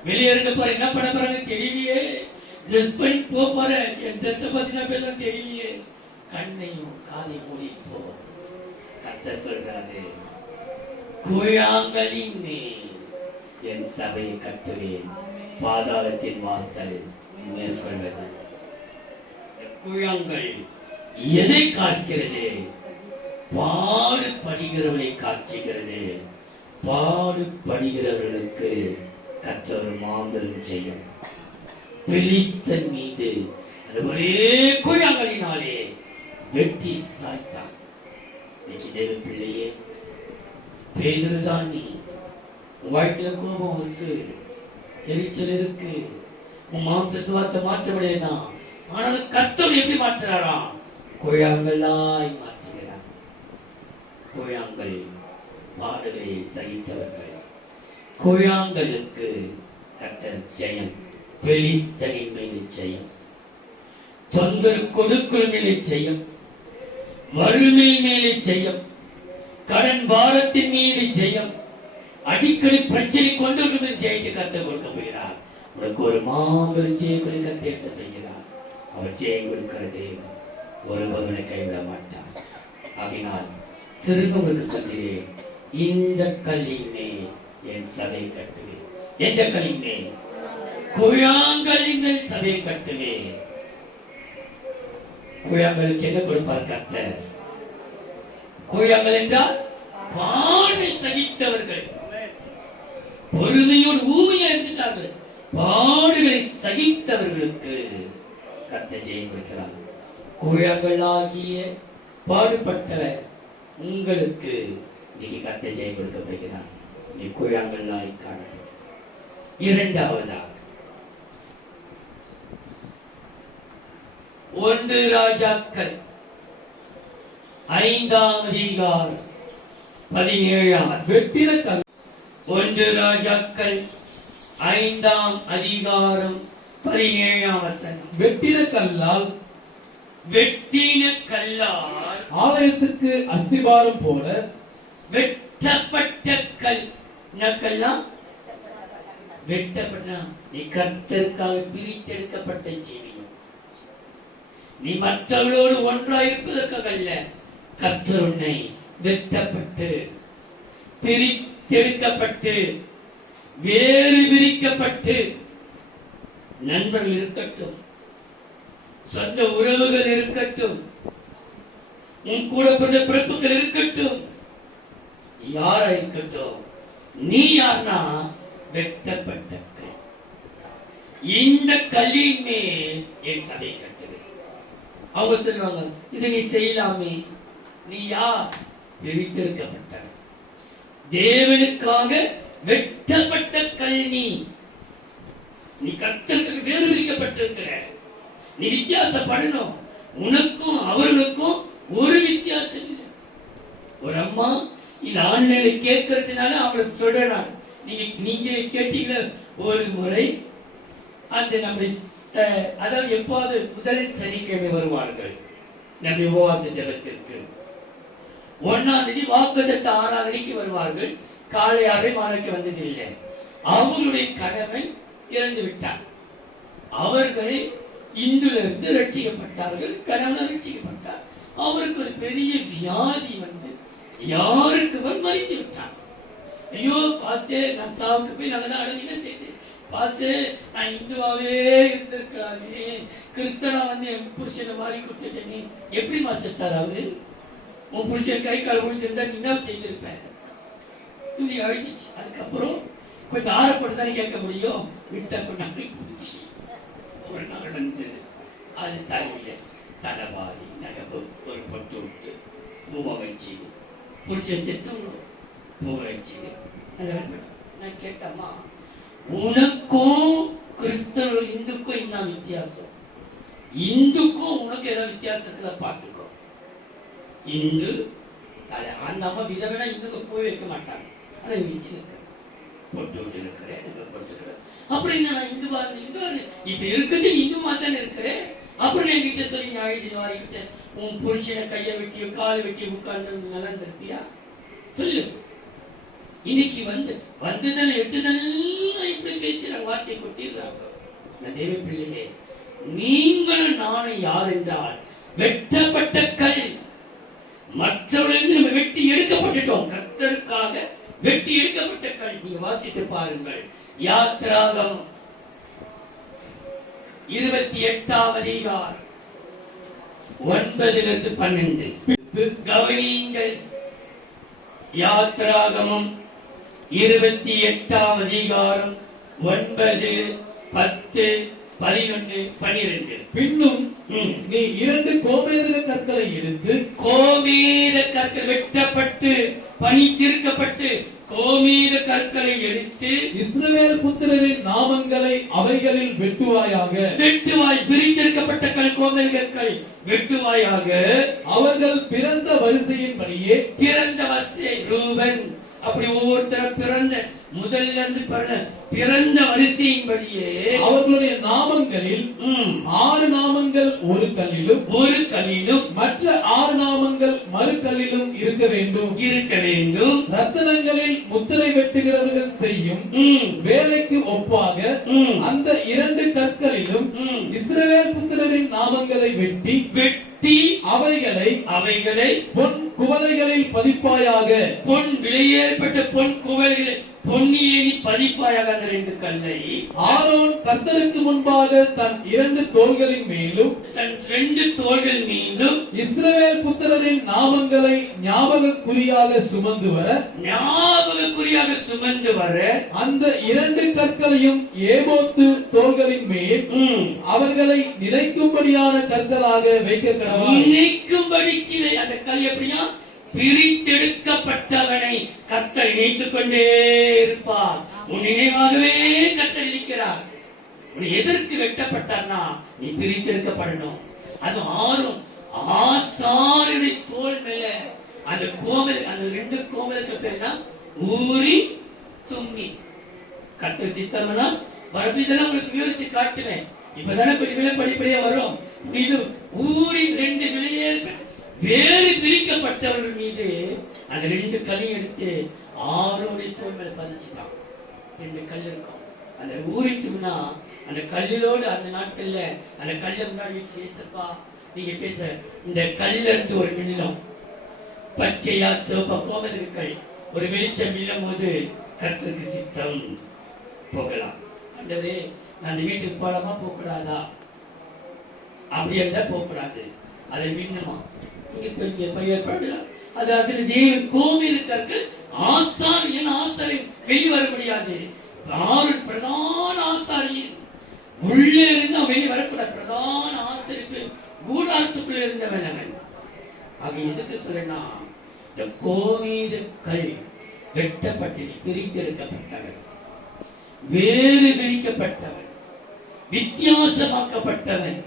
வெளியே இருக்க போற என்ன பண்ண போறாங்க தெரியலையே, ட்ரெஸ் பண்ணி போற என் ட்ரெஸ் பத்தினா பேச தெரியலையே, கண்ணையும் காதை மூடி போ. கர்த்தர் சொல்றாரு, கூழாங்கலின் மேல் என் சபையை கட்டுவேன், பாதாளத்தின் வாசல் மேற்கொள்வது. கூழாங்கல் எதை காக்கிறது? பாடுபடுகிறவனை காக்கிறது. பாடுபடுகிறவர்களுக்கு கர்த்தர் மாந்தரம் செய்யும். பெலிஸ்தன் மீது அது ஒரே கூழாங்கலினாலே வெட்டி சாய்த்தான். இன்னைக்கு தேவ பிள்ளையே, பேதுருதான் நீ. உன் வாழ்க்கையில கோபம் இருக்கு, எரிச்சல் இருக்கு, உன் மாம்ச சுவாத்தை மாற்ற முடியாது. ஆனாலும் கர்த்தர் எப்படி மாற்றுறாரா? கூழாங்கல்லாய் மாற்றுகிறார். கூழாங்கல் பாடுகளை சகித்தவர்கள். கூழாங்கலுக்கு கர்த்தர் ஜெயம். பெலிஸ்தனின் மீது ஜெயம். தொந்தரவு கொடுக்குள் மேலே செய்யும், வறுமை மேலே செய்யும், கடன் பாரத்தின் மீது செய்யும், அடிக்கடி பிரச்சனை கொண்டு ஜெயித்து கற்றுக் கொடுக்க போகிறார். உனக்கு ஒரு மாபெரும் ஜெயங்களை கற்று செய்கிறார். அவர் ஜெயம் கொடுக்கிற தேவன் ஒருவனை கைவிட மாட்டார். ஆகினால் திரும்ப உங்களுக்கு சொல்கிறேன், இந்த கல்லின் மேல் என் சபை கட்டுவேன். எந்த கல்லின் மேல்? கூழாங்கலின் மேல் சபை கட்டுவேன். கூழாங்கலுக்கு என்ன கொடுப்பார் கர்த்தர்? கூழாங்கல் என்றால் பாடு சகித்தவர்கள், பொறுமையோடு ஊமையா இருந்துட்டார்கள். பாடுகளை சகித்தவர்களுக்கு கர்த்தர் ஜெயம் கொடுக்கிறார். கூழாங்கலாகிய பாடுபட்டவர் உங்களுக்கு இன்னைக்கு கர்த்தர் ஜெயம் கொடுக்கப்படுகிறார். நீ கூழாங்கல்லாய் காணப்படும். இரண்டாவதாக 1 ராஜாக்கள் 5ஆம் அதிகாரம் 17ஆம் வசனம். 1 ராஜாக்கள் 5ஆம் அதிகாரம் 17ஆம் வசனம். வெட்டின கல்லால் ஆலயத்துக்கு அஸ்திபாரம் போல வெட்டப்பட்ட கல். நக்கெல்லாம் வெட்டப்பட்ட, நீ கர்த்தருக்காக பிரித்தெடுக்கப்பட்ட ஜீவியம். நீ மற்றவர்களோடு ஒன்றாயிருப்பதற்காக அல்ல. கர்த்தர் உன்னை வெட்டப்பட்டு பிரித்தெடுக்கப்பட்டு வேறு பிரிக்கப்பட்டு, நண்பர்கள் இருக்கட்டும், சொந்த உறவுகள் இருக்கட்டும், உன் கூட பிறந்த பிறப்புகள் இருக்கட்டும், யாரா இருக்கட்டும், நீ யார்னா வெட்டப்பட்ட கல். இந்த கல்லின் மேல் என் சபை கட்டுவேன். அவங்க சொல்லுவாங்க, இது நீ செய்யலாமே. நீ யார்? பிரித்தெடுக்கப்பட்ட தேவனுக்காக வெட்டப்பட்ட கல். நீ கர்த்தருக்கு வேறு பிரிக்கப்பட்டிருக்கிற. நீ வித்தியாசப்படணும். உனக்கும் அவர்களுக்கும் ஒரு வித்தியாசம் இல்லை. ஒரு அம்மா இந்த ஆன்லைன்ல கேட்கறதுனால அவங்களுக்கு சொல்றேன். நீங்க கேட்டீங்க ஒரு முறை அந்த நம்ம அதாவது எப்போது முதல் சனிக்கிழமை வருவார்கள் நம்ம உபவாச ஜெபத்திற்கு. 1ஆம் தேதி வாக்குத்தத்த ஆராதனைக்கு வருவார்கள். காலை 6 மாலைக்கு வந்ததில்லை. அவர்களுடைய கணவன் இறந்து விட்டார். அவர்கள் இந்துலிருந்து ரட்சிக்கப்பட்டார்கள். கணவன் ரட்சிக்கப்பட்டார். அவருக்கு ஒரு பெரிய வியாதி வந்து யாருக்கு மறித்து விட்டார். ஐயோ பாஸ்டர், நான் சாவுக்கு போய் நாங்க தான் அடங்கின செய்து பாஸ்டர், நான் இந்துவாவே இருந்திருக்கிறானே, கிறிஸ்தனா வந்து என் புருஷனை மாதிரி கொடுத்துட்டேனே. எப்படிமா செத்தார் அவரு? உன் புருஷன் கை கால் விழுந்திருந்தா நீ என்ன செய்திருப்பேன்? இப்படி அழிஞ்சிச்சு. அதுக்கப்புறம் கொஞ்சம் ஆறப்பட்டு தானே கேட்க முடியும். விட்ட கொண்டாடி குடிச்சு ஒரு நாள் நடந்தது. அது தலையில தலைவாரி நகை ஒரு பொட்டு விட்டு பூவை வச்சு புருஷன் செத்து பூவை வச்சு நான் கேட்டம்மா, உனக்கும் கிறிஸ்தவ இந்துக்கும் என்ன வித்தியாசம்? இந்துக்கும் உனக்கு ஏதாவது வித்தியாசத்துல பார்த்துக்கோ. இந்து அந்த அம்மா விதவிட இந்துக்கு போய் வைக்க மாட்டாங்க. ஆனா வச்சு பொட்டு விட்டு இருக்கிறேன், போட்டுக்கிறேன். அப்புறம் என்ன, நான் இந்துவா இப்ப இருக்கிறது இந்துமா தானே இருக்கிறேன். அப்புறம் என்கிட்ட சொல்லி ஞாயிறு வாரிக்கிட்ட உன் புருஷனை கையை வெட்டியோ காலை வெட்டியோ உட்கார்ந்து நல்லா இருந்திருப்பியா? சொல்லு. இன்னைக்கு வந்துதானே எட்டுதெல்லாம் இப்படி பேசுறாங்க, வார்த்தை கொட்டிடுறாங்க. தேவ பிள்ளையே, நீங்களும் நானும் யார் என்றால் வெட்டப்பட்ட கல். மற்றவர்கள் நம்ம வெட்டி எடுக்கப்பட்டுட்டோம். கர்த்தருக்காக வெட்டி எடுக்கப்பட்ட கல். நீங்க வாசித்து பாருங்கள். யாத்திராகமம் 28ஆம் அதிகாரம் 9-12 கவனியுங்கள். யாத்திராகமம் 28ஆம் அதிகாரம் 9, 10, 11, 12. பின்னும் நீ 2 கோமேதக கற்களை எடுத்து, கோமேத கற்கள் வெட்டப்பட்டு பனி தீர்க்கப்பட்டு கோமேத கற்களை எடுத்து இஸ்ரவேல் புத்திரரின் நாமங்களை அவைகளில் வெட்டுவாயாக. வெட்டுவாய். பிரித்தெடுக்கப்பட்ட கல் கோமேத கற்கள் வெட்டுவாயாக. அவர்கள் பிறந்த வரிசையின்படியே, பிறந்த வரிசை ரூபன் அப்படி ஒவ்வொருத்தரும் பிறந்த முதல்ல இருந்து பிறந்த வரிசையின்படியே அவர்களுடைய நாமங்களில் 6 நாமங்கள் ஒரு கல்லிலும் மற்ற 6 நாமங்கள் மறு கல்லிலும் இருக்க வேண்டும். ரத்தனங்களில் முத்திரை வெட்டுகிறவர்கள் செய்யும் வேலைக்கு ஒப்பாக அந்த 2 கற்களிலும் இஸ்ரவேல் புத்திரரின் நாமங்களை வெட்டி அவைகளை பொன் குவளைகளில் பதிப்பாயாக. பொன் விலையேற்பட்ட பொன் குவளைகளை பொன்னிலே நீ பதிப்பாயாக. அந்த 2 கல்லை ஆரோன் கர்த்தருக்கு முன்பாக தன் 2 தோள்களின் மேலும் இஸ்ரவேல் புத்திரரின் நாமங்களை ஞாபக குறியாக சுமந்து வர அந்த 2 கற்களையும் ஏபோத்து தோள்களின் மேல் அவர்களை நினைக்கும்படியான கற்களாக வைக்க கடவாய். நினைக்கும்படிக்கு அந்த கல் எப்படியா? பிரித்தெடுக்கப்பட்டவனை கர்த்தர் நினைத்துக் கொண்டே இருப்பார். உன் நினைவாகவே கர்த்தர் இருக்கிறார். உன் எதற்கு வெட்டப்பட்டார்னா நீ பிரித்தெடுக்கப்படணும். அது ஆசாரியுடைய தோல் மேல அந்த கோமல், அந்த 2 கோமலுக்கு பேர்னா ஊரி தும்மி. கர்த்தர் சித்தம்னா மறுபடியும் இதெல்லாம் உங்களுக்கு விவரிச்சு காட்டுவேன். இப்பதானே கொஞ்சம் மேல படிப்படியா வரும். இது ஊரின் 2 வேறு பிரிக்கப்பட்டவர்கள் மீது அந்த 2 கல்லையும் எடுத்து ஆரோடைய தோல் மேல பதிச்சுட்டான். 2 கல் இருக்கும். அந்த ஊரிட்டுனா அந்த கல்லிலோடு அந்த நாட்கள்ல அந்த கல்லை முன்னாடி வச்சு, ஏசப்பா நீங்க பேச இந்த கல்ல இருந்து ஒரு மின்னம் பச்சையா சிவப்பா கோமதிருக்கள் ஒரு வெளிச்சம் மின்னும் போது கர்த்தருக்கு சித்தம் போகலாம். ஆண்டவரே நான் அந்த வீட்டுக்கு போலாமா போக கூடாதா? அப்படி இருந்தா போக கூடாது. அதை மின்னமா நீங்க பையன் பண்ணலாம். அது அதில் தேவன் கோமதிருக்கள் ஆசாரியன் ஆசாரியன் வெளிவர முடியாது. 6 பிரதான ஆசாரியின் உள்ளே இருந்து அவன் வெளியே வரக்கூடாது. பிரதான ஆசிரியருக்கு கூடாரத்துக்குள்ள இருந்தவன் அவன். ஆக எதுக்கு சொல்லனா, இந்த கோமீத கல் வெட்டப்பட்டு பிரித்தெடுக்கப்பட்டவன், வேறு பிரிக்கப்பட்டவன், வித்தியாசமாக்கப்பட்டவன்,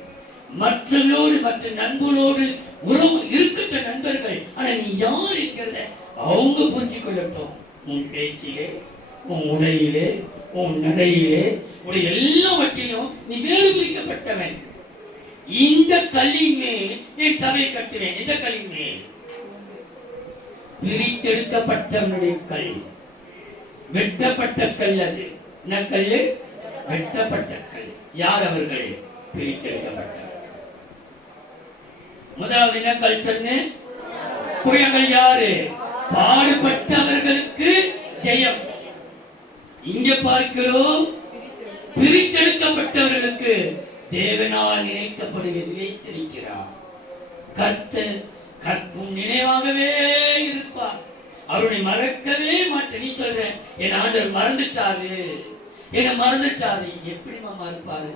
மற்றவர்களோடு மற்ற நண்பர்களோடு உறவு இருக்கின்ற நண்பர்கள். ஆனா நீ யார் என்கிறத அவங்க புரிஞ்சு கொள்ளட்டும். உன் பேச்சிலே, உன் உடையிலே, உன் நடையிலே, உடைய எல்லாவற்றிலும் நீ வேறு பிரிக்கப்பட்டவன். இந்த கல்லின் மேல் என் சபையை கட்டுவேன். இந்த கல்லின் மேல் பிரித்தெடுக்கப்பட்டவனுடைய கல், வெட்டப்பட்ட கல். அது என்ன கல்? வெட்டப்பட்ட கல். யார் அவர்கள்? பிரித்தெடுக்கப்பட்டவர்கள். முதலாவது என்ன கல் சொன்னேன்? குயங்கள் யாரு? பாடுபட்டவர்களுக்கு ஜெயம். இங்க பார்க்கிறோம், பிரித்தெடுக்கப்பட்டவர்களுக்கு தேவனால் நினைக்கப்படுவது நினைத்திருக்கிறார். கர்த்தர் கற்கும் நினைவாகவே இருப்பார். அவருடைய மறக்கவே மாட்டேன். நீ சொல்ற என் ஆண்டவர் மறந்துட்டாரு, என்ன மறந்துட்டாரு. எப்படிமா மறப்பாரு?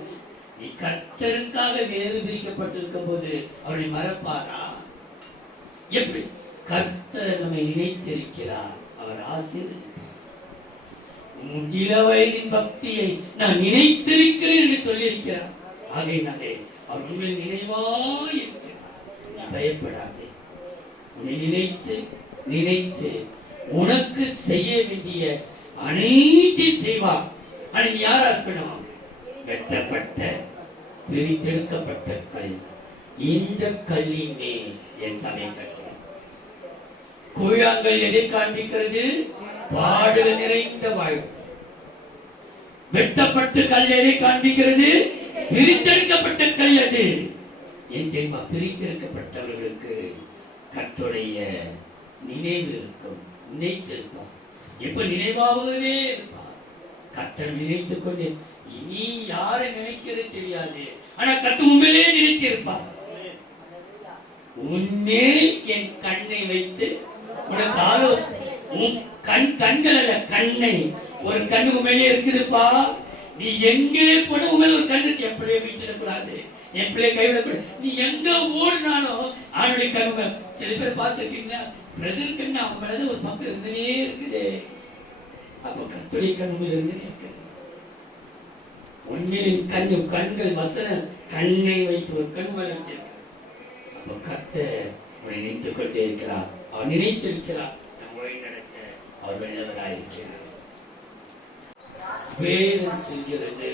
நீ கர்த்தருக்காக வேறு பிரிக்கப்பட்டிருக்கும் போது அவருடைய மறப்பாரா? எப்படி? கர்த்தர் நம்மை நினைத்திருக்கிறார். அவர் ஆசீர்வதிப்பார். இள வயதின் பக்தியை நான் நினைத்திருக்கிறேன் என்று சொல்லியிருக்கிறார். ஆகையினாலே அவர் உங்களை நினைவாய் இருக்கிறார். நீ பயப்படாதே. உன்னை நினைத்து நினைத்து உனக்கு செய்ய வேண்டிய அனைத்தையும் செய்வார். ஆனா நீ யாரா இருக்கணும்? வெட்டப்பட்ட பிரித்தெடுக்கப்பட்ட கல். இந்த கல்லின் மேல் என் சபை கட்டுவேன். கூழாங்கல் எதை காண்பிக்கிறது? பாடுகள் நிறைந்த வாழ்வு. வெட்டப்பட்ட கல் எதை காண்பிக்கிறது? பிரித்தெடுக்கப்பட்ட கல். அது ஏன் தெரியுமா? பிரித்தெடுக்கப்பட்டவர்களுக்கு கர்த்தருடைய நினைவு இருக்கும், நினைத்திருப்பார். எப்ப நினைவாகவே இருப்பார். கர்த்தர் நினைத்துக் கொண்டு இனி யாரை நினைக்கிறது தெரியாது. ஆனா கர்த்தர் உண்மையிலே நினைச்சிருப்பார். உன்னே என் கண்ணை வைத்து உனக்கு ஆலோசனை. உன் கண்கள் அல்ல, கண்ணை. ஒரு கண்ணு உண்மையிலே இருக்குதுப்பா. நீ எங்கே போன உண்மையில ஒரு கண்ணுக்கு என் பிள்ளைய வீச்சிடக்கூடாது, என் பிள்ளைய கைவிடக்கூடாது. நீ எங்க ஓடினாலும் அவனுடைய கண்ணு. சில பேர் பார்த்துருக்கீங்க, பிரதர் கண்ணு அவங்க மேல ஒரு பக்கம் இருந்தே இருக்குது. அப்ப கத்துடைய கண்ணு இருந்தே இருக்குது. உண்மையின் கண்ணு, கண்கள் வசன கண்ணை வைத்து ஒரு கண் மேல வச்சிருக்க. அப்ப கர்த்தர் உன்னை நினைத்துக் கொண்டே இருக்கிறார். அவர் நினைத்திருக்கிறார். நம்மளை நடத்த அவர் வல்லவராயிருக்கிறார். வேதம் சொல்கிறது,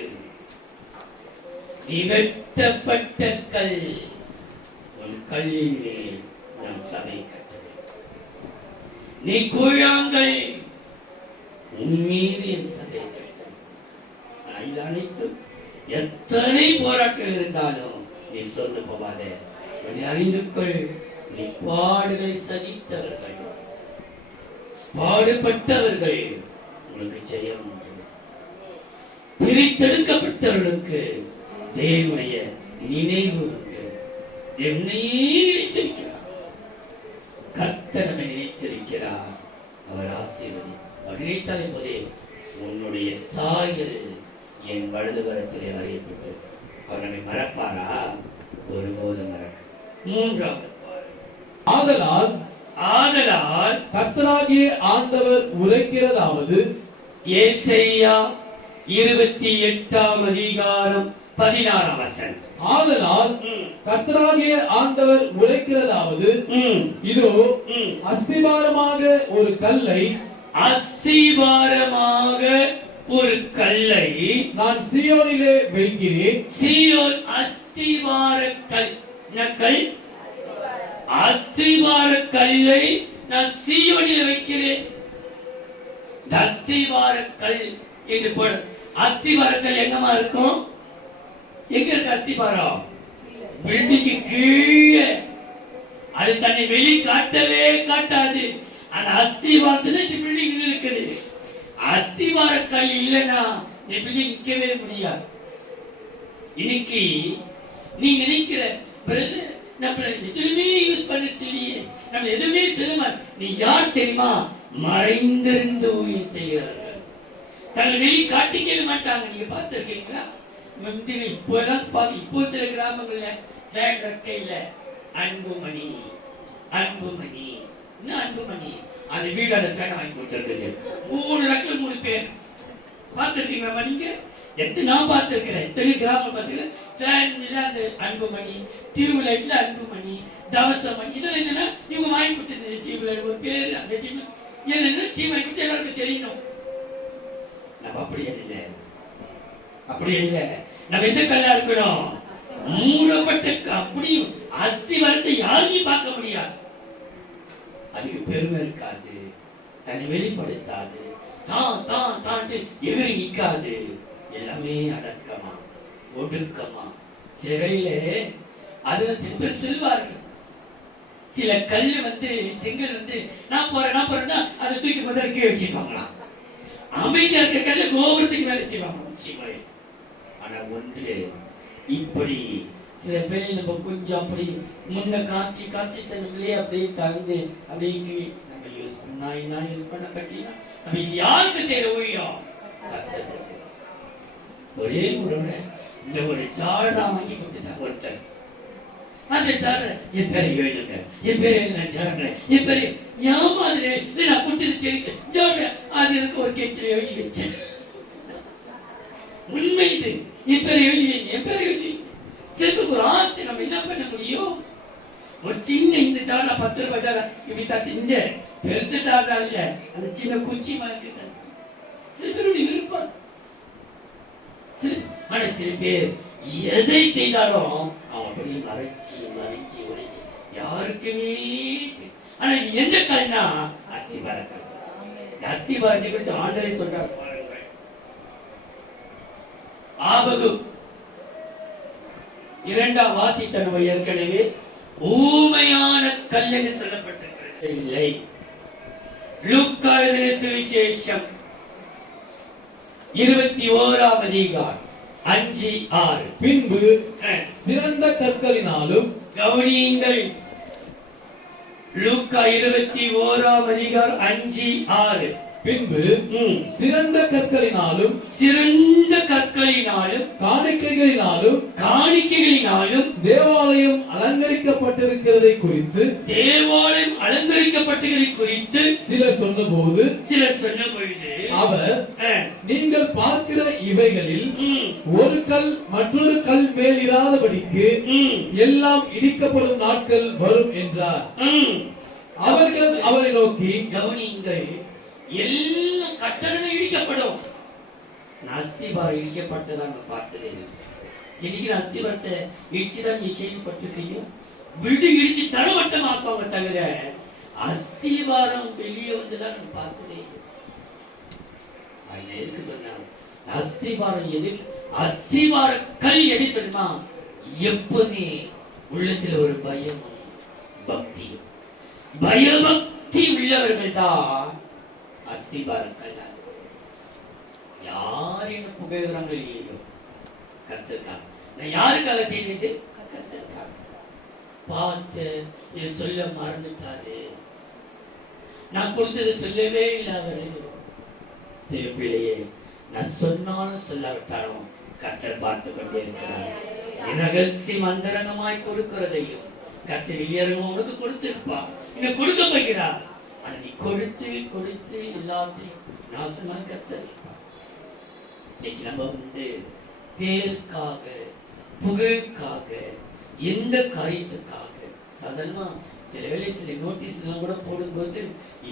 நீ வெட்டப்பட்ட கல், உன் கல்லின் மேல் நாம் சபை கட்டுவேன். நீ கூழாங்கல், உன் மீது என் சபை கட்டுவேன். இது அனைத்தும் எத்தனை போராட்டம் இருந்தாலும் நீ சொந்து போவாத. நீ அறிந்து கொள், நீ பாடுகளை சகித்தவர்கள், பாடுபட்டவர்கள், உனக்கு ஜெயம் உண்டு. பிரித்தெடுக்கப்பட்டவர்களுக்கு தேவனுடைய நினைவு உண்டு. என்னையே நினைத்திருக்கிறார். கர்த்தர் நம்மை நினைத்திருக்கிறார். அவர் ஆசீர்வதி. அவர் நினைத்தாலே போதே உன்னுடைய சாயல் என் வலது கரத்திலே வரையப்பட்டு. அவர் நம்மை மறப்பாரா? ஒருபோதும் மறக்க. மூன்றாவது ஆதலால் கர்த்தராகிய ஆண்டவர் உரைக்கிறதாவது, ஏசாயா 28ஆம் அதிகாரம் 16ஆம் வசனம். ஆதலால் கர்த்தராகிய ஆண்டவர் உரைக்கிறதாவது, இதோ அஸ்திபாரமாக ஒரு கல்லை, அஸ்திபாரமாக ஒரு கல்லை நான் சீயோனிலே வைக்கிறேன். சீயோன் அஸ்திவார கல். என்ன கல்? அஸ்திவார கல்லை நான் சீயோனிலே வைக்கிறேன். அஸ்திவார கல் என்று போட. அஸ்திவார கல் எங்கமா இருக்கும்? எங்க இருக்கு அஸ்திவாரம்? பில்டிங்கு கீழே. அது தன்னை வெளி காட்டவே காட்டாது. அந்த அஸ்திவாரத்துல இந்த பில்டிங் இருக்குது. அஸ்திவார கல் இல்லைன்னா இந்த பில்டிங் நிற்கவே முடியாது. இன்னைக்கு நீ நினைக்கிற பிரதர் நம்ம எதுவுமே யூஸ் பண்ணிட்டு இல்லையே, நம்ம எதுவுமே சொல்ல. நீ யார் தெரியுமா? மறைந்திருந்து ஊழியம் செய்கிறார்கள். தன்னை வெளி காட்டிக்கவே மாட்டாங்க. நீங்க பார்த்திருக்கீங்களா? இப்போ சில கிராமங்கள்ல ஃபேன் ரெக்கையில அன்புமணி அன்புமணி என்ன அன்புமணி அந்த வீடான ஃபேன் வாங்கி கொடுத்துருக்கு. 3 ரெக்கையில 3 பேர் பார்த்திருக்கீங்களா? நீங்க எத்தனை நான் பார்த்திருக்கிறேன். எத்தனை கிராமம் பார்த்திருக்கேன். ஃபேன்ல அந்த அன்புமணி, டியூப் லைட்ல அன்புமணி, தவசமணி, இதெல்லாம் என்னன்னா இவங்க வாங்கி கொடுத்துருந்தது. டியூப் லைட் ஒரு பேரு. அந்த டீம் என்ன டீம் வாங்கி கொடுத்து எல்லாருக்கும் தெரியணும். நம்ம அப்படியே இல்லை, அப்படியே இல்லை. நம்ம எந்த கல்லா இருக்கணும்? மூடப்பட்ட அப்படியும் அஸ்திவாரத்தை யாரையும் பார்க்க முடியாது. அதுக்கு பெருமை இருக்காது, தன்னை வெளிப்படுத்தாது, தான் தான் தான் எதிரி நிற்காது. எல்லாமே அடக்கமா ஒடுக்கமா. சில வேளையில அதுல சில பேர் சொல்வார்கள். சில கல்லு செங்கல் நான் போறேன்னா அதை தூக்கி முதல்ல கீழே வச்சுப்பாங்களாம். அமைதியா இருக்க கல்ல கோபுரத்துக்கு மேல வச்சுப்பாங்க. ஆனா ஒன்று இப்படி சில பேர் நம்ம கொஞ்சம் அப்படி முன்ன காட்சி செல்லவில்லையே அப்படியே தந்து அப்படியே நம்ம யூஸ் பண்ண கட்டினா நம்ம யாருக்கு செய்யற ஊழியம்? ஒரே முறை இந்த ஒரு ஜாடா வாங்கி கொடுத்துட்டாங்க ஒருத்தர். அந்த ஜாடை என் பேரை எழுதுங்க, என் பேரை எழுதுன ஜாடை, என் பேரை ஏமாதிரி நான் கொடுத்தது தெரியும் ஜாடை. அது எனக்கு ஒரு கேச்சில் எழுதி வச்சேன். உண்மை இது. என் பேரை எழுதிவீங்க, என் பேரை எழுதி. சிலருக்கு ஒரு ஆசை. நம்ம என்ன பண்ண முடியும்? ஒரு சின்ன இந்த ஜாடா 10 ரூபாய் ஜாடா இப்படி தட்டி இந்த பெருசு ஜாடா இல்ல, அந்த சின்ன குச்சி மாதிரி சில பேருடைய விருப்பம். ஆனா சில பேர் எதை செய்தாலும் அவன் அப்படியே மறைச்சி உடைச்சி யாருக்குமே. ஆனா எந்த கல்னா அஸ்திவார கல். அஸ்திவாரத்தை குறித்து ஆண்டவரே சொல்றார் பாருங்கள். ஆபகு 2ஆம் வாசித்த நம்ம ஏற்கனவே ஊமையான கல் என்று சொல்லப்பட்டிருக்கிறது. இல்லை, லூக்கா எழுதின சுவிசேஷம் 21ஆம் அதிகாரம் 5-6. பின்பு சிறந்த கற்களினாலும். கவனியுங்கள், லூக்கா 21ஆம் அதிகாரம் 5-6. பின்பு சிறந்த கற்களினாலும் காணிக்கைகளினாலும் தேவாலயம் அலங்கரிக்கப்பட்டிருக்கிறதை குறித்து சிலர் சொன்னபோது அவர், நீங்கள் பார்க்கிற இவைகளில் ஒரு கல் மற்றொரு கல் மேல் இராதபடிக்கு எல்லாம் இடிக்கப்படும் நாட்கள் வரும் என்றார். அவர்கள் அவரை நோக்கி, கவனியுங்கள், எல்லா கட்டடங்களும் இடிக்கப்படும். அஸ்திவாரம் இடிக்கப்பட்டதான் பார்த்ததே. இன்னைக்கு அஸ்திவாரத்தை இடிச்சுதான் நீ கேள்விப்பட்டிருக்கையும். பில்டிங் இடிச்சு தரமட்டமாக்குவாங்க தவிர அஸ்திவாரம் வெளியே வந்துதான் பார்த்ததே. எதுக்கு சொன்னாங்க? அஸ்திவாரம் எது? அஸ்திவார கல் எது தெரியுமா? எப்பவுமே உள்ளத்தில் ஒரு பயமும் பக்தியும். பயபக்தி உள்ளவர்கள் தான் அஸ்திவாரங்கள். யார் என்ன புகைகிறாங்க இல்லையோ கர்த்தருக்காக. நான் யாருக்காக செய்தது? கர்த்தருக்காக. பாஸ்டர் இது சொல்ல மறந்துட்டாரு, நான் கொடுத்தது சொல்லவே இல்லை அவரு. பிள்ளையே, நான் சொன்னாலும் சொல்லாவிட்டாலும் கர்த்தர் பார்த்து கொண்டே இருக்கிறார். ரகசியம் அந்தரங்கமாய் கொடுக்கிறதையும் கர்த்தர் வெளியேறவும் உனக்கு கொடுத்திருப்பா, இன்னும் கொடுக்க போகிறார். ஆனா நீ கொடுத்து கொடுத்து எல்லாத்தையும் நாசமா கர்த்தர். இன்னைக்கு நம்ம பேருக்காக புகழுக்காக எந்த காரியத்துக்காக சாதாரணமா சில வேலை சில நோட்டீஸ் எல்லாம் கூட போடும்போது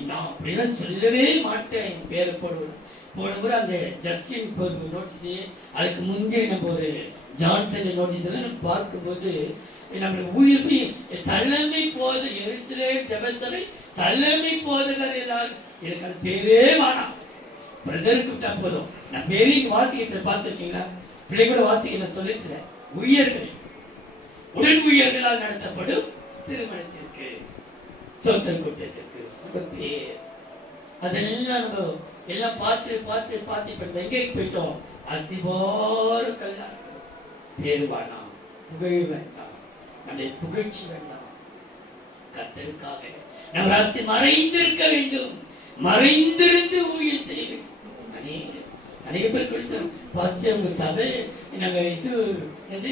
நான் அப்படிலாம் சொல்லவே மாட்டேன். என் பேரை போடுவேன். போன முறை அந்த ஜஸ்டின் நோட்டீஸ், அதுக்கு முந்தைய நம்ம ஒரு ஜான்சன் நோட்டீஸ் எல்லாம் நம்ம பார்க்கும்போது நம்மளுக்கு ஊழியர்களை தலைமை போத எருசலேம் ஜெபசபை தலைமை போதகர் எல்லாரும் எனக்கு அது பேரே வேணாம், பிரதருக்கு விட்டா போதும். நான் பேரே இங்க வாசிக்கிறத பார்த்திருக்கீங்களா? பிள்ளை கூட வாசிக்க நான் சொல்லிருக்கிறேன். ஊழியர்கள் உடன் ஊழியர்களால் நடத்தப்படும் திருமணத்திற்கு சொத்தல் கூட்டத்திற்கு உங்க பேர் அதெல்லாம் நம்ம எல்லாம் பார்த்து பார்த்து பார்த்து இப்ப எங்கே போயிட்டோம்? அஸ்திபார கல்யாணம். பேர் வேண்டாம், புகழ் வேண்டாம், நம்முடைய புகழ்ச்சி வேண்டாம். கர்த்தருக்காக நம்ம அஸ்தி மறைந்திருக்க வேண்டும், மறைந்திருந்து ஊழியம் செய்ய வேண்டும். அநேக பேர் கொடுத்தோம் பாஸ்டர் உங்க சபை நாங்க இது எது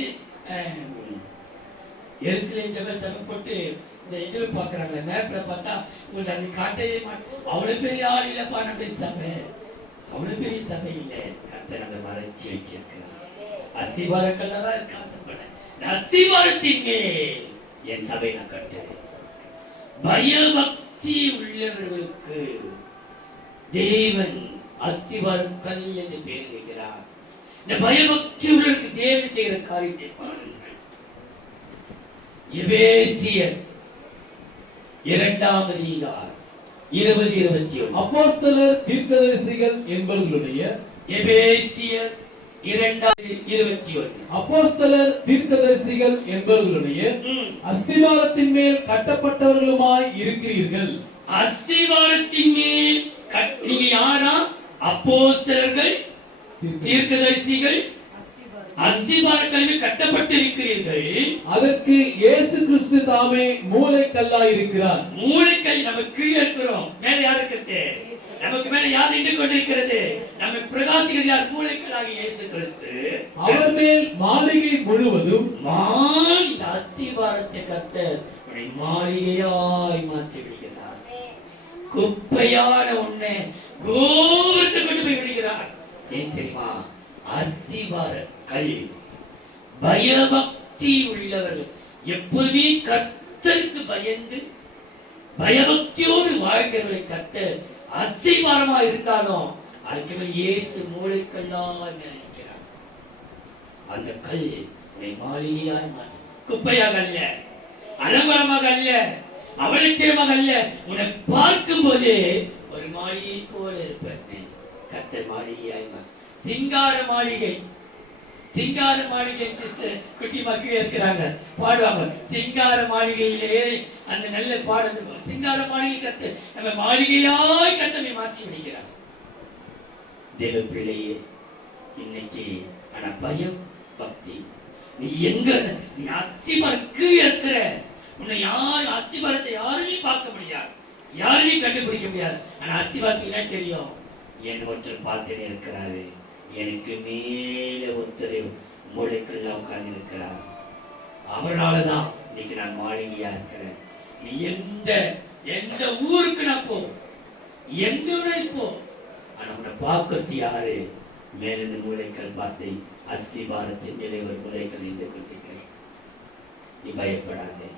எருசலேம் ஜெப சபை போட்டு இந்த இதுல பாக்குறாங்க, மேப்ல பார்த்தா உங்களுக்கு அது காட்டவே மாட்டோம். அவ்வளவு பெரிய ஆள் இல்லப்பா நம்ம சபை, அவ்வளவு பெரிய சபை இல்லை. கர்த்தர் நம்ம மறைச்சி வச்சிருக்கிறார். அஸ்திபாரக்கெல்லாம் தான் இருக்க ஆசைப்பட அஸ்திபாரத்தின் மேல் என் சபை நான் கட்டுறேன். பயபக்தி உள்ளவர்களுக்கு தேவன் அஸ்திபாரக்கல் என்று பேர் வைக்கிறார். இந்த பயபக்தி உள்ளவர்களுக்கு தேவன் செய்கிற காரியத்தை பாருங்கள். எபேசியர் 2ஆம் அதிகாரம் 20-21. அப்போஸ்தலர் தீர்க்கதரிசிகள் என்பவர்களுடைய எபேசியர் 2:21. அப்போஸ்தலர் தீர்க்கதரிசிகள் என்பவர்களுடைய அஸ்திபாரத்தின் மேல் கட்டப்பட்டவர்களுமாய் இருக்கிறீர்கள். அஸ்திபாரத்தின் மேல் நீங்க யாரா? அப்போஸ்தலர்கள் தீர்க்கதரிசிகள் அஸ்திபாரத்தின் கட்டப்பட்டிருக்கிறீர்கள். அதற்கு இயேசு கிறிஸ்து தாமே மூலைக்கல்லாய் இருக்கிறார். மூலைக்கல் நம்ம கீழே இருக்கிறோம், மேல யார் இருக்கிறது? நமக்கு மேல யார் நின்று கொண்டிருக்கிறது? நம்ம பிரகாசிக்கிறது யார்? மூலைக்கல்லாக இயேசு கிறிஸ்து. அவர் மேல் மாளிகை முழுவதும் இந்த அஸ்திபாரத்தை கர்த்தர் மாளிகையாய் மாற்றி விடுகிறார். குப்பையான உன்னை கோபத்தை கொண்டு போய் விடுகிறார். ஏன் தெரியுமா? அஸ்திபார கல் பயபக்தி உள்ளவர்கள் எப்பொழுதுமே கர்த்தருக்கு பயந்து பயபக்தியோடு வாழ்கிறவர்களை கர்த்தர் அஸ்திபாரமா இருந்தாலும் அதுக்கு மேல் இயேசு மூளைக்கல்லா நினைக்கிறார். அந்த கல் மாளிகையாய் மாற்றி, குப்பையாக அல்ல, அலங்கோலமாக அல்ல, அவலட்சணமாக அல்ல, உன்னை பார்க்கும் போதே ஒரு மாளிகை போல இருப்பது கர்த்தர் மாளிகையாய் மாற்றி. சிங்கார மாளிகை, சிங்கார மாளிகை சிஸ்டர் குட்டி மக்கள் இருக்கிறாங்க, பாடுவாங்க. சிங்கார மாளிகையிலே அந்த நல்ல பாடல் சிங்கார மாளிகை கத்து நம்ம மாளிகையாய் கத்தனை மாற்றி விடுகிறார். தேவ பிள்ளையே, இன்னைக்கு ஆனா பயம் பக்தி நீ எங்க? நீ அஸ்திபாரக்கு இருக்கிற. உன்னை யாரும் அஸ்திபாரத்தை யாருமே பார்க்க முடியாது, யாருமே கண்டுபிடிக்க முடியாது. ஆனா அஸ்திபாரத்துக்கு என்ன தெரியும்? என் ஒருத்தர் பார்த்துட்டே இருக்கிறாரு, எனக்கு மேல ஒருத்தர் மூளைக்குள்ள உட்கார்ந்து இருக்கிறார். அவரால்தான் இன்னைக்கு நான் மாளிகையா இருக்கிறேன். நீ எந்த ஊருக்கு நான் போ, எங்க போ, ஆனா உன்னை பார்க்கறது யாரு? மேலிருந்து மூளைக்கல் பார்த்து அஸ்திபாரத்தின் மேலே ஒரு மூளைக்கல் இருந்து கொடுத்திருக்கிறேன். நீ பயப்படாதே,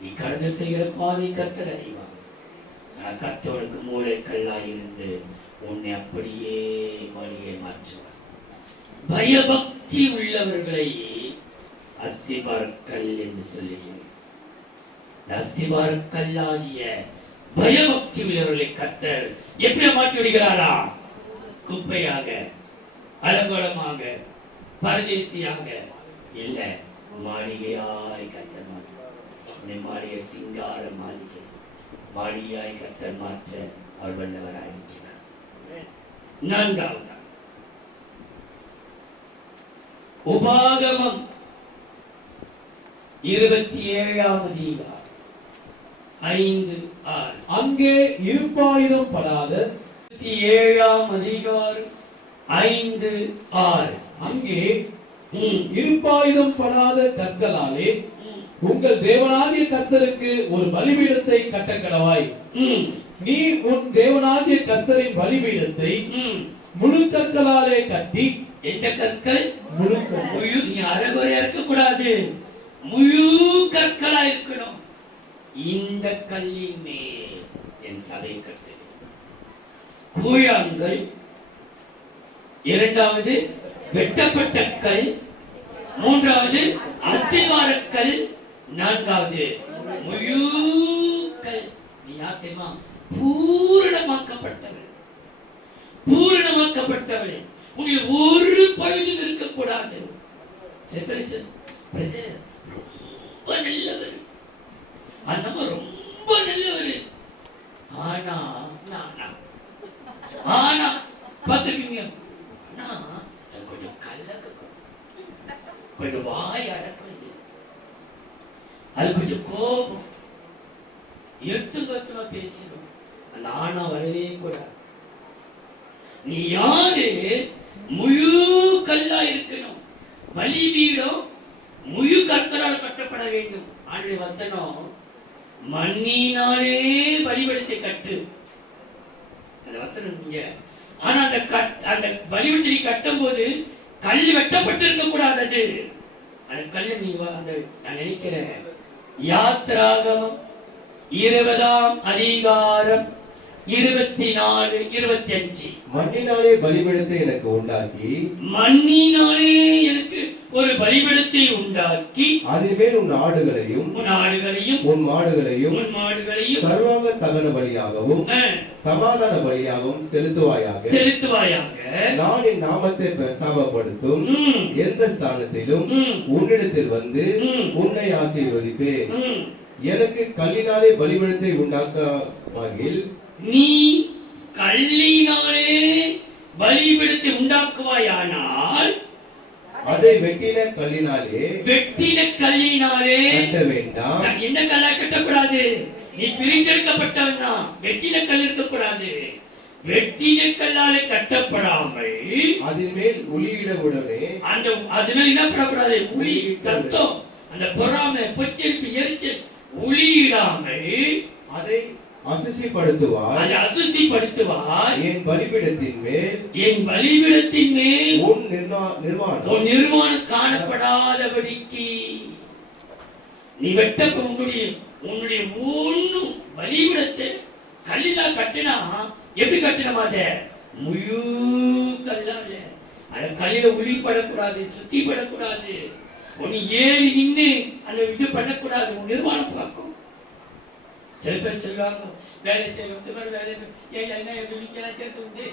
நீ கடந்து செய்கிற பாதை கர்த்தர் அறிவாங்க. ஆனா கர்த்தருக்கு மூளைக்கல்லாயிருந்து உன்னை அப்படியே மாளிகை மாற்றுவார். பயபக்தி உள்ளவர்களை அஸ்திபாரக்கல் என்று சொல்லுகிறேன். அஸ்திபாரக்கல்லாகிய பயபக்தி உள்ளவர்களை கர்த்தர் எப்படி மாற்றி விடுகிறாரா? குப்பையாக, அலங்கோலமாக, பரதேசியாக இல்ல, மாளிகையாய் கர்த்தர் மாற்ற. மாளிகை சிங்கார மாளிகை மாளிகையாய் கர்த்தர் மாற்ற அவர் வல்லவராயிருக்கிறார். நான்காவது உபாகமம் 27ஆம் அதிகாரம் 5-6. அங்கே இருப்பாயுதம் படாத 27ஆம் அதிகாரம் 5-6. அங்கே இருப்பாயுதம் படாத கற்களாலே உங்கள் தேவனாகிய கர்த்தருக்கு ஒரு பலிபீடத்தை கட்டக்கடவாய். நீ உன் தேவனாகிய கர்த்தரின் பலிபீடத்தை முழு கற்களாலே கட்டி. எந்த கற்கள்? முழு. நீ அரைகுறையா இருக்க கூடாது, முழு கற்களா இருக்கணும். இந்த கல்லின் மேல் என் சபை கட்டுவேன். கூழாங்கல் இரண்டாவது வெட்டப்பட்ட கல், மூன்றாவது அஸ்திவாரக்கல், நான்காவது முழு கல். நீ யார் தெரியுமா? பூரணமாக்கப்பட்டவள். பூரணமாக்கப்பட்டவள். உன்னில் ஒரு பழுதும் இருக்கக்கூடாது. ரொம்ப நல்லவர், அந்தம்மா ரொம்ப நல்லவர். ஆனா ஆனா பாத்துருக்கீங்க, கொஞ்சம் கல்லக்கம், கொஞ்சம் வாய் அடக்கம், அது கொஞ்சம் கோபம், எடுத்துக்கத்தமா பேசிடும். அந்த ஆனா வரவே கூடாது. நீ யாரு? முழு கல்லா இருக்கணும். பலிபீடம் முழு கற்களால் கட்டப்பட வேண்டும். ஆண்டுடைய வசனம், மண்ணினாலே பலிபீடத்தை கட்டு. அந்த வசனம் இங்க. ஆனா அந்த பலிபீடத்தை கட்டும் போது கல் வெட்டப்பட்டு இருக்க கூடாது. அது அந்த கல்லை நீ அந்த நான் நினைக்கிறேன், யாத்ராகமம் 20ஆம் அதிகாரம் 24, 25. மண்ணினாலே பலிபீடத்தை எனக்கு உண்டாக்கி, மண்ணினாலே எனக்கு ஒரு பலிபீடத்தை உண்டாக்கி, அதின் மேல் உன் ஆடுகளையும் உன் ஆடுகளையும் உன் மாடுகளையும் உன் மாடுகளையும் சர்வாங்க தகன பலியாகவும் சமாதான பலியாகவும் செலுத்துவாயாக. நான் என் நாமத்தை பிரஸ்தாபப்படுத்தும் எந்த ஸ்தானத்திலும் உன்னிடத்தில் வந்து உன்னை ஆசீர்வதிப்பேன். எனக்கு கல்லினாலே பலிபீடத்தை உண்டாக்குவாயில், நீ கல்லினாலே பலிபீடத்தை உண்டாக்குவாயானால் அதை வெட்டின கல்லினாலே கட்ட வேண்டாம். என்ன கல்லா கட்டக்கூடாது? நீ பிரித்தெடுக்கப்பட்டவன் தான். வெட்டின கல் இருக்கக்கூடாது. வெட்டின கல்லாலே கட்டப்படாமல் அதன் மேல் உளியிட உடனே அந்த அதனால என்ன பண்ணக்கூடாது? உளி சத்தம், அந்த பொறாமை, பொச்சரிப்பு, எரிச்சல் உளியிடாமல் அதை அசுசிப்படுத்துவார். என் பலிபீடத்தின் மேல் உன் நிர்வாணம் காணப்படாதபடிக்கு நீ வெட்டப்ப உன்னுடைய ஒண்ணும் பலிபீடத்தை கல்லிலா கட்டினா எப்படி கட்டினமா? அத முழு கல்லால அந்த கல்லில உளிப்படக்கூடாது, சுத்திப்படக்கூடாது. உன்னை ஏறி நின்று அந்த இது பண்ணக்கூடாது. உன் நிர்வாணம் பார்க்கும். சில பேர் சொல்லுவாங்க, வேலை செய்வது வேலை என்ன சேர்த்து உண்டு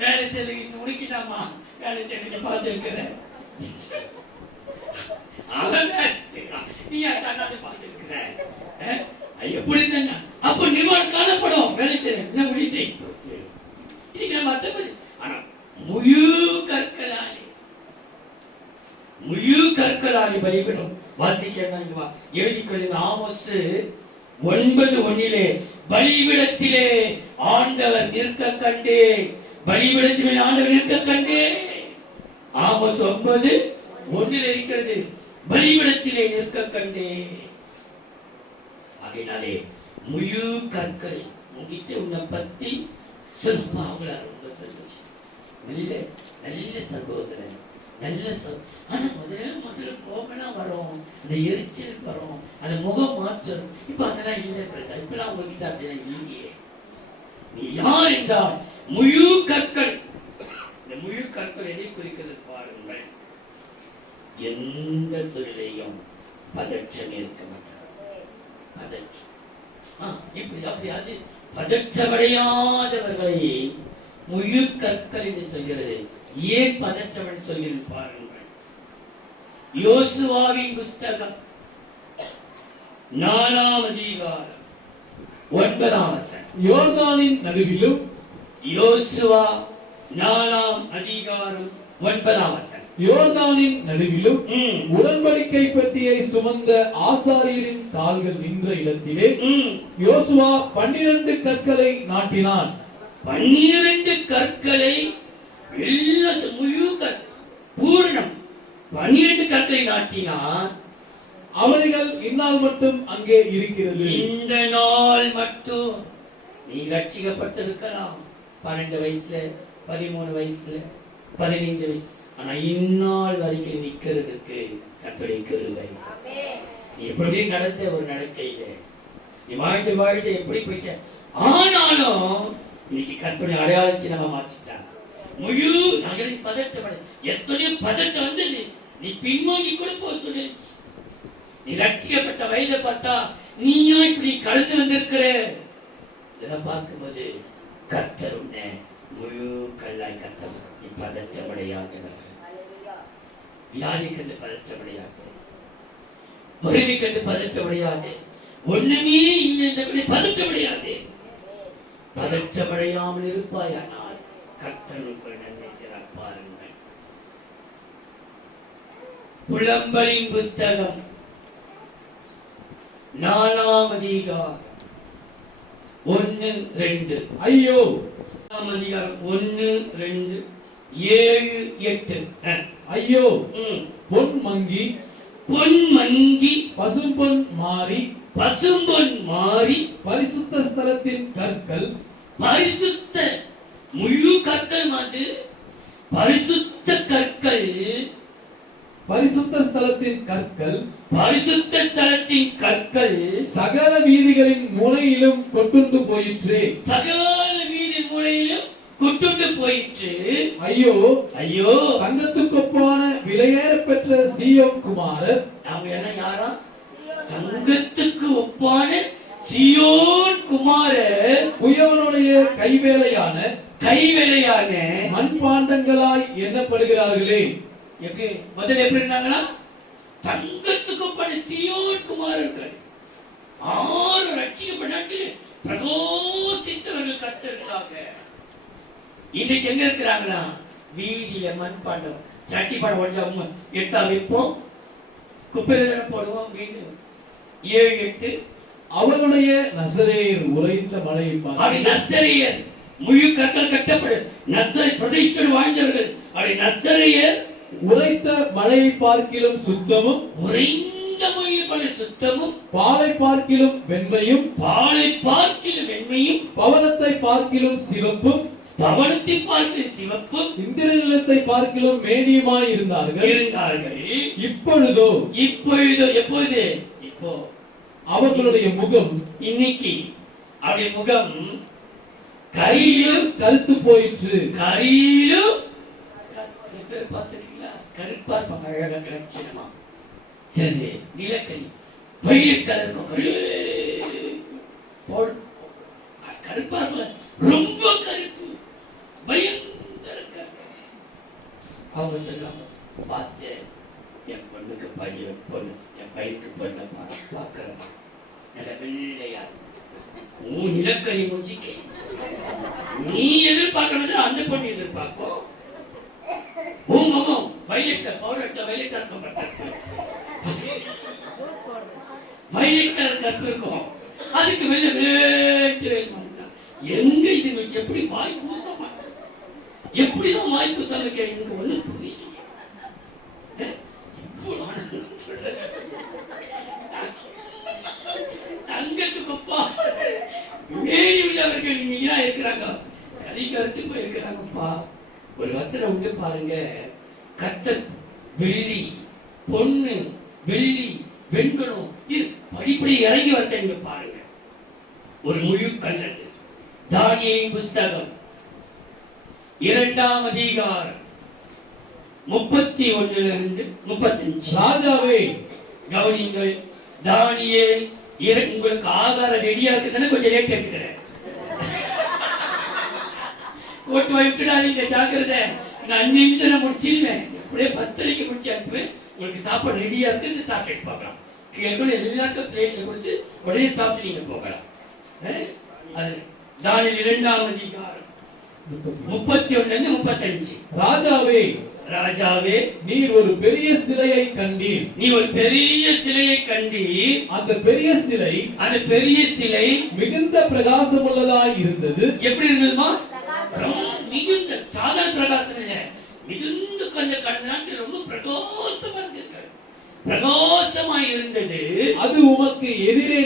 வேலை செய்து முடிக்கிட்டாமா, வேலை செய்ய பார்த்து இருக்கிறேன். அவன் வேலை செய்யறான், நீ அசாடாது பார்த்து இருக்கிற. எப்படி இருந்தா அப்ப நிர்வாணம் காணப்படும். வேலை செய்ய முடிவு செய். இன்னைக்கு நம்ம அர்த்தம். ஆனா முழு கற்களாலே பலிபீடம் வாசிக்க எழுதி கொள்ளுங்க. ஆமோஸ் 9:1 பலிபீடத்திலே ஆண்டவர் நிற்க கண்டே, பலிபீடத்திலே ஆண்டவர் நிற்க கண்டே. ஆமோஸ் 9:1 இருக்கிறது, பலிபீடத்திலே நிற்க கண்டே. ஆகையினாலே முழு கற்கள் முடித்து உன்னை பத்தி சொல்லுமா? அவங்கள ரொம்ப சந்தோஷம். நல்ல சகோதரன், நல்ல ஆனா முதல்ல கோபம்லாம் வரும், அந்த எரிச்சல் வரும், அந்த முகம் மாற்றம். இப்ப அதெல்லாம் இல்லை. இப்பெல்லாம் உங்ககிட்ட அப்படிலாம் இல்லையே. நீ யார் என்றால் முழு கற்கள். இந்த முழு கற்கள் எதை குறிக்கிறது பாருங்கள். எந்த தொழிலையும் பதற்றம் இருக்க மாட்டார். பதற்றம் இப்படி அப்படியாது பதற்றமடையாதவர்களை முழு கற்கள் என்று சொல்கிறது. ஏன் பதற்றவன் சொல்கிறது பாருங்கள். யோசுவாவின் புஸ்தகம் 4ஆம் அதிகாரம் 9ஆம் வசனம். யோர்தானின் நடுவிலும், யோசுவா 4ஆம் அதிகாரம் 9ஆம் வசனம். யோர்தானின் நடுவிலும் உடன்படிக்கை பெட்டியை சுமந்த ஆசாரியரின் கால்கள் நின்ற இடத்திலே யோசுவா 12 கற்களை நாட்டினான். 12 கற்களை முழு பூரணம் 12 கற்களை நாட்டினான். அவர்கள் இந்நாள் மட்டும் அங்கே இருக்கிறது. இந்த நாள் மட்டும் நீ ரட்சிக்கப்பட்டிருக்கலாம். 12 வயசுல, 13 வயசுல, 15 வயசு. ஆனா இந்நாள் வரைக்கும் நிக்கிறதுக்கு கர்த்தருடைய கிருபை. நீ எப்படி நடந்த ஒரு நடக்கையில நீ வாழ்ந்து எப்படி போயிட்ட. ஆனாலும் இன்னைக்கு கர்த்தருடைய அடையாள சின்னமா மாற்றிட்டான். முழு நகரை பதற்றப்பட எத்தனையோ பதற்றம் வந்தது. நீ பின்வாங்கி கூட போக சொல்லிருச்சு. நீ ரட்சிக்கப்பட்ட வயதை பார்த்தா நீயா இப்படி கலந்து வந்திருக்கிற இதை பார்க்கும்போது கர்த்தர் உன்னை முழு கல்லாய் கர்த்தர். நீ பதற்றப்படையாக, வியாதி கண்டு பதற்றப்படையாக, வறுமை கண்டு பதற்றப்படையாக, ஒண்ணுமே இல்லை என்று பதற்றப்படையாது. பதற்றப்படையாமல் இருப்பாயானால் கர்த்தர் நன்மை செய்கிறார். பாருங்கள், புலம்பலின் புஸ்தகம் 4ஆம் அதிகாரம் 1-2. ஐயோ 4ஆம் அதிகாரம் 1-2 7-8. ஐயோ பொன் மங்கி பசும்பொன் மாறி பரிசுத்த ஸ்தலத்தின் கற்கள், பரிசுத்த முழு கற்கள் மாதிரி பரிசுத்த கற்கள், பரிசுத்த ஸ்தலத்தின் கற்கள், பரிசுத்த ஸ்தலத்தின் கற்கள் சகல வீதிகளின் முனையிலும் கொட்டுண்டு போயிற்று. சகல வீதி மூலையிலும் கொட்டுண்டு போயிற்று. ஐயோ ஐயோ, தங்கத்துக்கொப்பான விலையேற பெற்ற சீயோன் குமாரர். அவங்க என்ன யாரா? தங்கத்துக்கு ஒப்பான சீயோன் குமாரர், குயவனுடைய கைவேலையான மண்பாண்டங்களாய் எண்ணப்படுகிறார்களே. எப்படி முதல்ல எப்படி இருந்தாங்களா? தங்கத்துக்கு ஒப்பான சீயோன் குமாரர்கள். 6 ரட்சிக்கப்பட்டு பிரகோசித்தவர்கள் கர்த்தருக்காக. இன்னைக்கு எங்க இருக்கிறாங்களா? வீதியில மண்பாண்டம், சட்டி பாடம் உடஞ்சா எட்டா வைப்போம், குப்பையில போடுவோம். வீடு 7-8. அவனுடைய நசரேயர் உரைத்த மலையை பார்த்து, நசரேயர் முழு கற்கள் கட்டப்படு நசரை பிரதிஷ்டை வாழ்ந்தவர்கள். அப்படி நசரேயர் உரைத்த மலையை பார்க்கிலும் சுத்தமும், உறைந்த மொழி பல சுத்தமும், பாலை பார்க்கிலும் வெண்மையும், பாலை பார்க்கிலும் வெண்மையும், பவனத்தை பார்க்கிலும் சிவப்பும், பவனத்தை பார்க்கிலும் சிவப்பும், இந்திர நிலத்தை பார்க்கிலும் மேனியுமாய் இருந்தார்கள். இப்பொழுதோ எப்பொழுது? இப்போ அவர்களுடைய முகம் இன்னைக்கு அவருடைய முகம் கரியிலும் கருத்து போயிற்று. கரியிலும் பார்த்திருக்கீங்களா? கருப்பா இருப்பாங்க, அழகாக லட்சணமா. சரி, நிலக்கரி வயலட் கலர் கருப்பா இருப்பாங்க, ரொம்ப கருப்பு, பயங்கர கருப்பு. அவங்க சொல்லுவாங்க, பாஸ்டர் என் பொண்ணுக்கு பையன் பொண்ணு, என் பையனுக்கு பொண்ணு பார்க்கிறோம், நல்ல வெள்ளையா உன் நிலக்கரி மூச்சிக்கு நீ எதிர்பார்க்கறது அந்த பொண்ணு எதிர்பார்க்கும். உன் முகம் வயலட் பவுடர் வயலட் இருக்கும், வயலட் கலர் கருப்பு இருக்கும், அதுக்கு வெளில எங்க இதுங்களுக்கு எப்படி வாய் பூசமா, எப்படிதான் வாய் பூசாம எனக்கு ஒண்ணு புரியல. தங்கத்துக்குப்பா மேனி உள்ளவர்கள் நீங்களா இருக்கிறாங்க, கரிகரத்து போய் இருக்கிறாங்கப்பா. ஒரு வசனம் உண்டு பாருங்க, கர்த்தர் வெள்ளி பொண்ணு வெள்ளி வெண்கலம் இது படிப்படி இறங்கி வரீங்க பாருங்க. ஒரு முழு கல்லது. தானியேலின் புஸ்தகம் 2ஆம் அதிகாரம் 31-35. ராஜாவே கவனிங்கள், தானியேல் உங்களுக்கு ஆகாரம் ரெடியா இருக்குதுன்னு கொஞ்சம் லேட் எடுத்துக்கிறேன். கோட்டு வைப்பிடாதீங்க, ஜாக்கிரதை. நான் 5 நிமிஷம் முடிச்சிருவேன், அப்படியே 10:30 முடிச்சு அனுப்புவேன். உங்களுக்கு சாப்பாடு ரெடியா இருக்கு, சாப்பிட்டு பார்க்கலாம். எல்லாருக்கும் பிளேட்ல கொடுத்து உடனே சாப்பிட்டு நீங்க போகலாம். அது தானியேல் 2ஆம் அதிகாரம் 31-35. ராஜாவே ராஜாவே நீர் ஒரு பெரிய சிலையை கண்டீர். நீ ஒரு பெரிய சிலையை கண்டீர். அந்த பெரிய சிலை மிகுந்த பிரகாசம் உள்ளதாய் இருந்தது. எப்படி இருந்ததுமா? மிகுந்த சாதாரண பிரகாசம் இல்ல, மிகுந்த கொஞ்சம் கடந்த நாட்கள் ரொம்ப பிரகாசமா இருந்தது, பிரகாசமாய் இருந்தது. அது உமக்கு எதிரே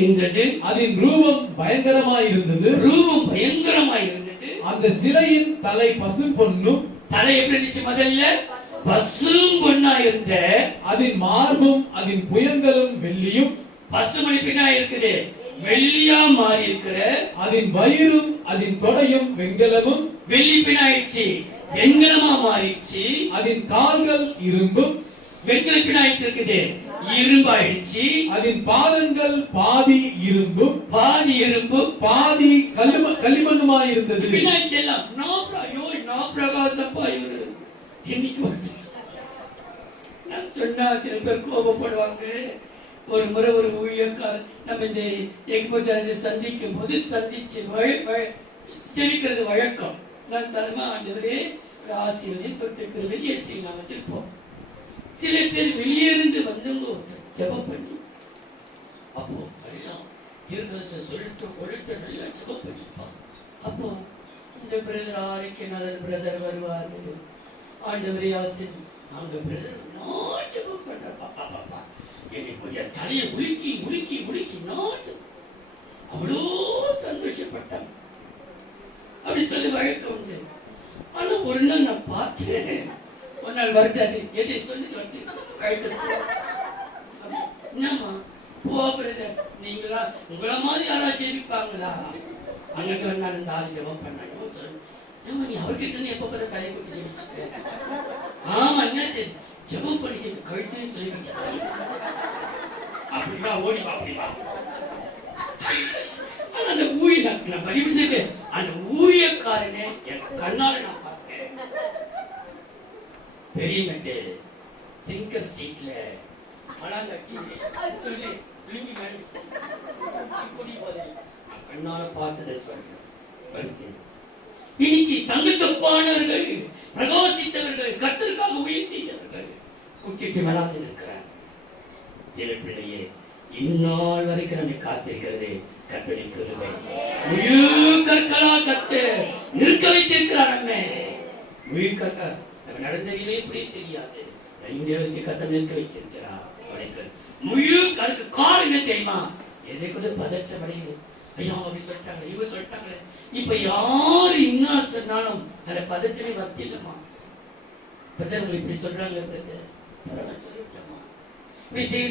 நின்றது. அதன் ரூபம் பயங்கரமாய் இருந்தது. அந்த சிலையின் தலை பசும் பொன்னும். தலை எப்படி இருந்துச்சு? முதல்ல பசும் பொன்னா இருந்த, அதன் மார்பும் அதன் புயங்களும் வெள்ளியும். பசுமணி பின்னா இருக்குது, வெள்ளியா மாறி இருக்கிற அதன் வயிறும் அதன் தொடையும் வெண்கலமும், வெள்ளி பின்னாயிடுச்சு, வெண்கலமா மாறிடுச்சு. அதன் கால்கள் இரும்பும், வெண்கல பின்னாயிடுச்சு இருக்குது, இரும்பாயிடுச்சு. அதன் பாதங்கள் பாதி இரும்பும் பாதி இரும்பு, பாதி களிமண்ணுமாயிருந்தது. பின்னாயிடுச்சு எல்லாம். பிரகாசப்பா இவரு இன்னைக்கு நான் சொன்னா சில பேர் கோபப்படுவாங்க. ஒரு முறை ஒரு ஊழியக்காரர் நம்ம இந்த எக்போஜாரை சந்திக்கும் போது சந்திச்சு செழிக்கிறது வழக்கம். நான் தரமா ஆண்டவரே ஆசீர்வதியும் தொட்டுக்கிறது இயேசு நாமத்தில் போ. சில பேர் வெளியிருந்து வந்தவங்க ஜெபம் பண்ணி அப்போ எல்லாம் தீர்க்கதரிசனம் சொல்லிட்டு ஒழித்து நல்லா ஜெபம் பண்ணிப்பான். அப்போ இந்த பிரதர் ஆரோக்கியநாதன் பிரதர் வருவாரு. ஆண்டவரே ஆசீர்வதி நாங்க பிரதர் நான் ஜெபம் பண்றேன். பாப்பா பாப்பா என்னுடைய தலையை உலுக்கி உலுக்கி உலுக்கி நான் அவ்வளோ சந்தோஷப்பட்டான். அப்படி சொல்லி வழக்கம் உண்டு. ஆனா ஒரு நாள் நான் பார்த்தேன். ஒரு நாள் வருது, அது எது சொல்லிட்டு வந்து கழுத்து என்னம்மா போ பிரதர், நீங்களா உங்கள மாதிரி யாராவது ஜெபிப்பாங்களா? அன்னைக்கு வந்து நான் இந்த ஆள் ஜெபம் பண்ணாங்க. நீ அவர்கிட்ட இருந்து எப்ப பார்த்த தலையை கொண்டு ஜெபிச்சுட்டேன். ஆமா என்ன சரி ஜெபம் பண்ணி கழுத்து சொல்லி அப்படின்னா ஓடி அப்படிவா. அந்த நான் வழிபட்டு அந்த ஊழியக்காரனே என் கண்ணால நான் பார்த்தேன். பெரிய மெட்டு சிங்கர் ஸ்ட்ரீட்ல மலாங்கட்சி கண்ணால பார்த்ததை சொல்றேன். இன்னைக்கு தங்கத்தொப்பானவர்கள், பிரகாசித்தவர்கள், கர்த்தருக்காக உயிர் செய்தவர்கள் குச்சிட்டு மலாந்து இருக்கிறார். பிள்ளையே இந்நாள் வரைக்கும் நம்மை காத்திருக்கிறது கர்த்தருடைய கிருபை. முழு கற்களா கத்து நிற்க வைத்திருக்கிறார். நம்ம முழு கற்கள் நம்ம நடந்ததிலே இப்படி தெரியாது. இங்கே கத்த நிற்க வச்சிருக்கிறார். முழு கருக்கு காரணம் என்ன தெரியுமா? எதை கூட பதச்சம் அடையுது. ஐயா அப்படி சொல்லிட்டாங்க, இவங்க சொல்லிட்டாங்க. இப்ப யாரு இன்னும் சொன்னாலும் அந்த பதச்சமே வர்த்தி இல்லம்மா. பிரதர் உங்களுக்கு இப்படி சொல்றாங்க, பிரதர் பரவாயில்ல சொல்லிட்டோமா, இப்படி செய்ய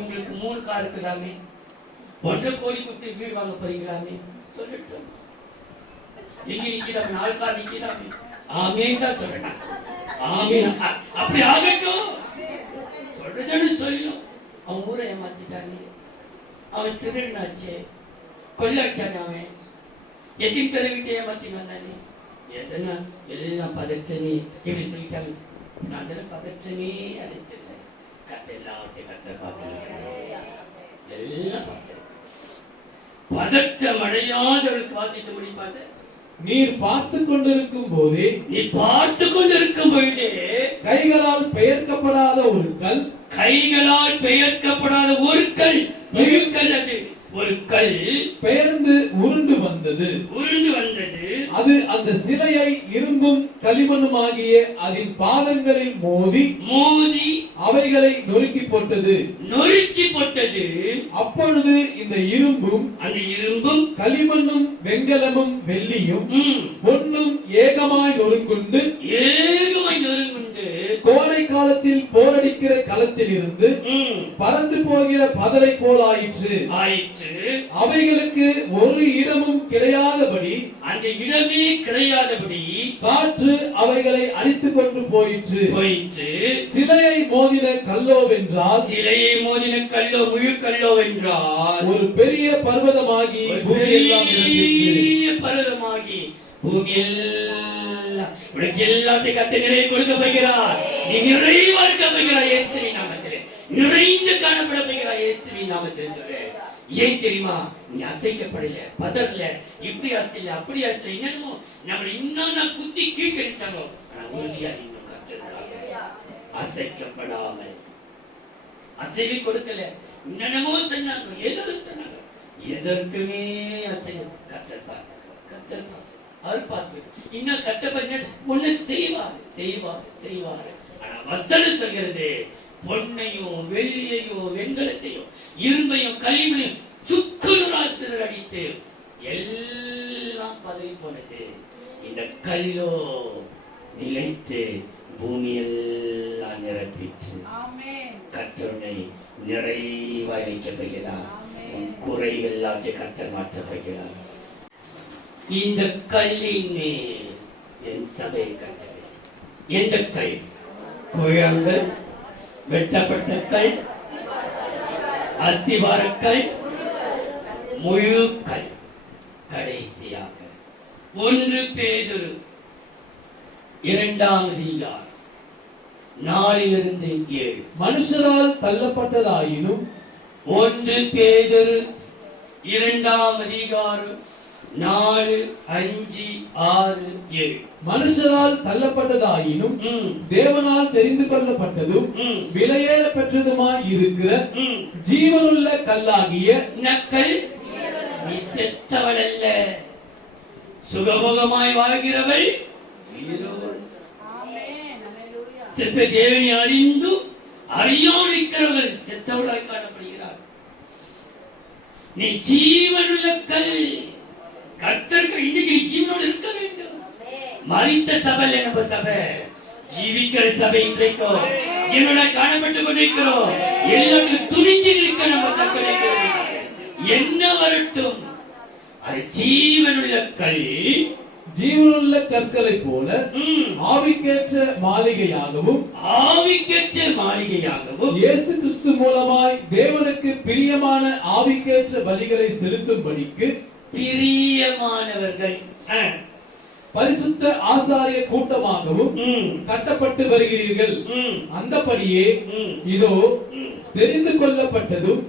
உங்களுக்கு 3 கார் இருக்குதாமே, 1.5 கோடி கொடுத்து வீடு வாங்க போறீங்களாமே சொல்லிட்டோம். எங்க நிக்கிறாங்க, 4 கார் நிக்கிறாமே. ஆமேன் தான் சொல்றேன். ஆமேன் அப்படி ஆகட்டும் சொல்றதுன்னு சொல்லும். அவன் ஊரை ஏமாத்திட்டாங்க, அவன் திருநாச்சு கொள்ளாச்சான், அவன் எத்தனை பேரை விட்டு ஏமாத்தி வந்தானே. எதனா எல்லாம் பதச்சனி இப்படி சொல்லிட்டாங்க. நான் தானே பதச்சனே அடைச்சில்ல. எல்லாத்தையும் கத்த பார்த்து எல்லாம் பார்த்து பதச்சம் அடையாதவர்களுக்கு வாசிக்க முடியாது. நீர் பார்த்து கொண்டிருக்கும் போதே, நீ பார்த்து கொண்டிருக்கும் பொழுதே கைகளால் பெயர்க்கப்படாத ஒரு கல், கைகளால் பெயர்க்கப்படாத ஒரு கல், அது ஒரு கல் பெயர்ந்து உருண்டு வந்தது. அது அந்த சிலையை இரும்பும் களிமண்ணுமாகிய அதன் பாதங்களில் மோதி அவைகளை நொறுக்கி போட்டது. அப்பொழுது இந்த இரும்பும் களிமண்ணும் வெண்கலமும் வெள்ளியும் பொன்னும் ஏகமாய் நொறுங்குண்டு கோடை காலத்தில் போரடிக்கிற களத்தில் இருந்து பறந்து போகிற பதரை போல் ஆயிற்று. அவைகளுக்கு ஒரு இடமும் கிடையாதபடி, அந்த இடமே கிடையாதபடி காற்று அவைகளை அடித்துக் கொண்டு போயிற்று. சிலையை மோதின கல்லோவென்றால், முழு கல்லோவென்றால் ஒரு பெரிய பர்வதமாகி உனக்கு எல்லாத்தையும் கத்த நிறைய கொடுக்க போகிறார். நீ நிறைவா இருக்க போகிறார். இயேசுவின் நாமத்திலே நிறைந்து காணப்பட போகிறார். இயேசுவின் நாமத்திலே சொல்ற. ஏன் தெரியுமா? நீ அசைக்கப்படல, பதறல, இப்படி அசைல, அப்படி அசைல, என்னமோ நம்மளை இன்னும் குத்தி கீழ்கணிச்சாங்க. ஆனா உறுதியா இன்னும் கத்திருக்காங்க. அசைக்கப்படாமல், அசைவை கொடுக்கல, என்னென்னமோ சொன்னாங்க, ஏதோ சொன்னாங்க, எதற்குமே அசைய கத்திருப்பாங்க. அவர் பார்த்து இன்னும் கத்தப்பட்ட பொண்ணு செய்வார். ஆனா வசனம் சொல்கிறது, பொன்னையும் வெள்ளியையும் வெண்கலத்தையும் இரும்பையும் களிமண்ணையும் சுக்குநூறாசிரியர் அடித்து எல்லாம் பதவி போனது. இந்த கல்லோ நிலைத்து பூமியெல்லாம் நிரப்பிற்று. கர்த்தருனை நிறைவாய் வைக்கப்படுகிறார். உன் குறைகள் எல்லாத்தையும் கர்த்தர் மாற்றப்படுகிறார். இந்த கல்லின் மேல் என் சபை கட்டளை. எந்த கல்? குழங்கள், வெட்டப்பட்ட கல், அஸ்திவாரக்கல், முழு கல். கடைசியாக 1 பேதுரு 2ஆம் அதிகாரம் 4 7. மனுஷரால் தள்ளப்பட்டதாயினும் 1 பேதுரு 2ஆம் அதிகாரம் 4 5 6 7. மனுஷரால் தள்ளப்பட்டதாயினும் தேவனால் தெரிந்து கொள்ளப்பட்டதும் விலையேற பெற்றதுமாய் இருக்கிற ஜீவனுள்ள கல்லாகிய நக்கல். நீ செத்தவள் அல்ல, சுகபோகமாய் வாழ்கிறவள். ஆமென். அல்லேலூயா. செத்த தேவனை அறிந்து அறியாமல் இருக்கிறவள் செத்தவளாய் காணப்படுகிறாள். நீ ஜீவனுள்ள கல். கர்த்தருக்கு இன்னைக்கு ஜீவனோடு இருக்க வேண்டும். மரித்த சபை நம்ம சபை, ஜீவிக்கிற சபை இன்றைக்கும் ஜீவனோட காணப்பட்டுக் கொண்டிருக்கிறோம். எல்லாத்துக்கும் துணிஞ்சு இருக்க நம்ம கர்த்தரை என்ன வரட்டும், அது ஜீவனுள்ள கல். ஜீவனுள்ள கற்களை போல ஆவிக்கேற்ற மாளிகையாகவும் இயேசு கிறிஸ்து மூலமாய் தேவனுக்கு பிரியமான ஆவிக்கேற்ற பலிகளை செலுத்தும்படிக்கு பிரியமானவர்கள் பரிசுத்த ஆசாரிய கூட்டமாகவும் கட்டப்பட்டு வருகிறீர்கள். அந்தபடியே இதோ தெரிந்து கொள்ளப்பட்டதும்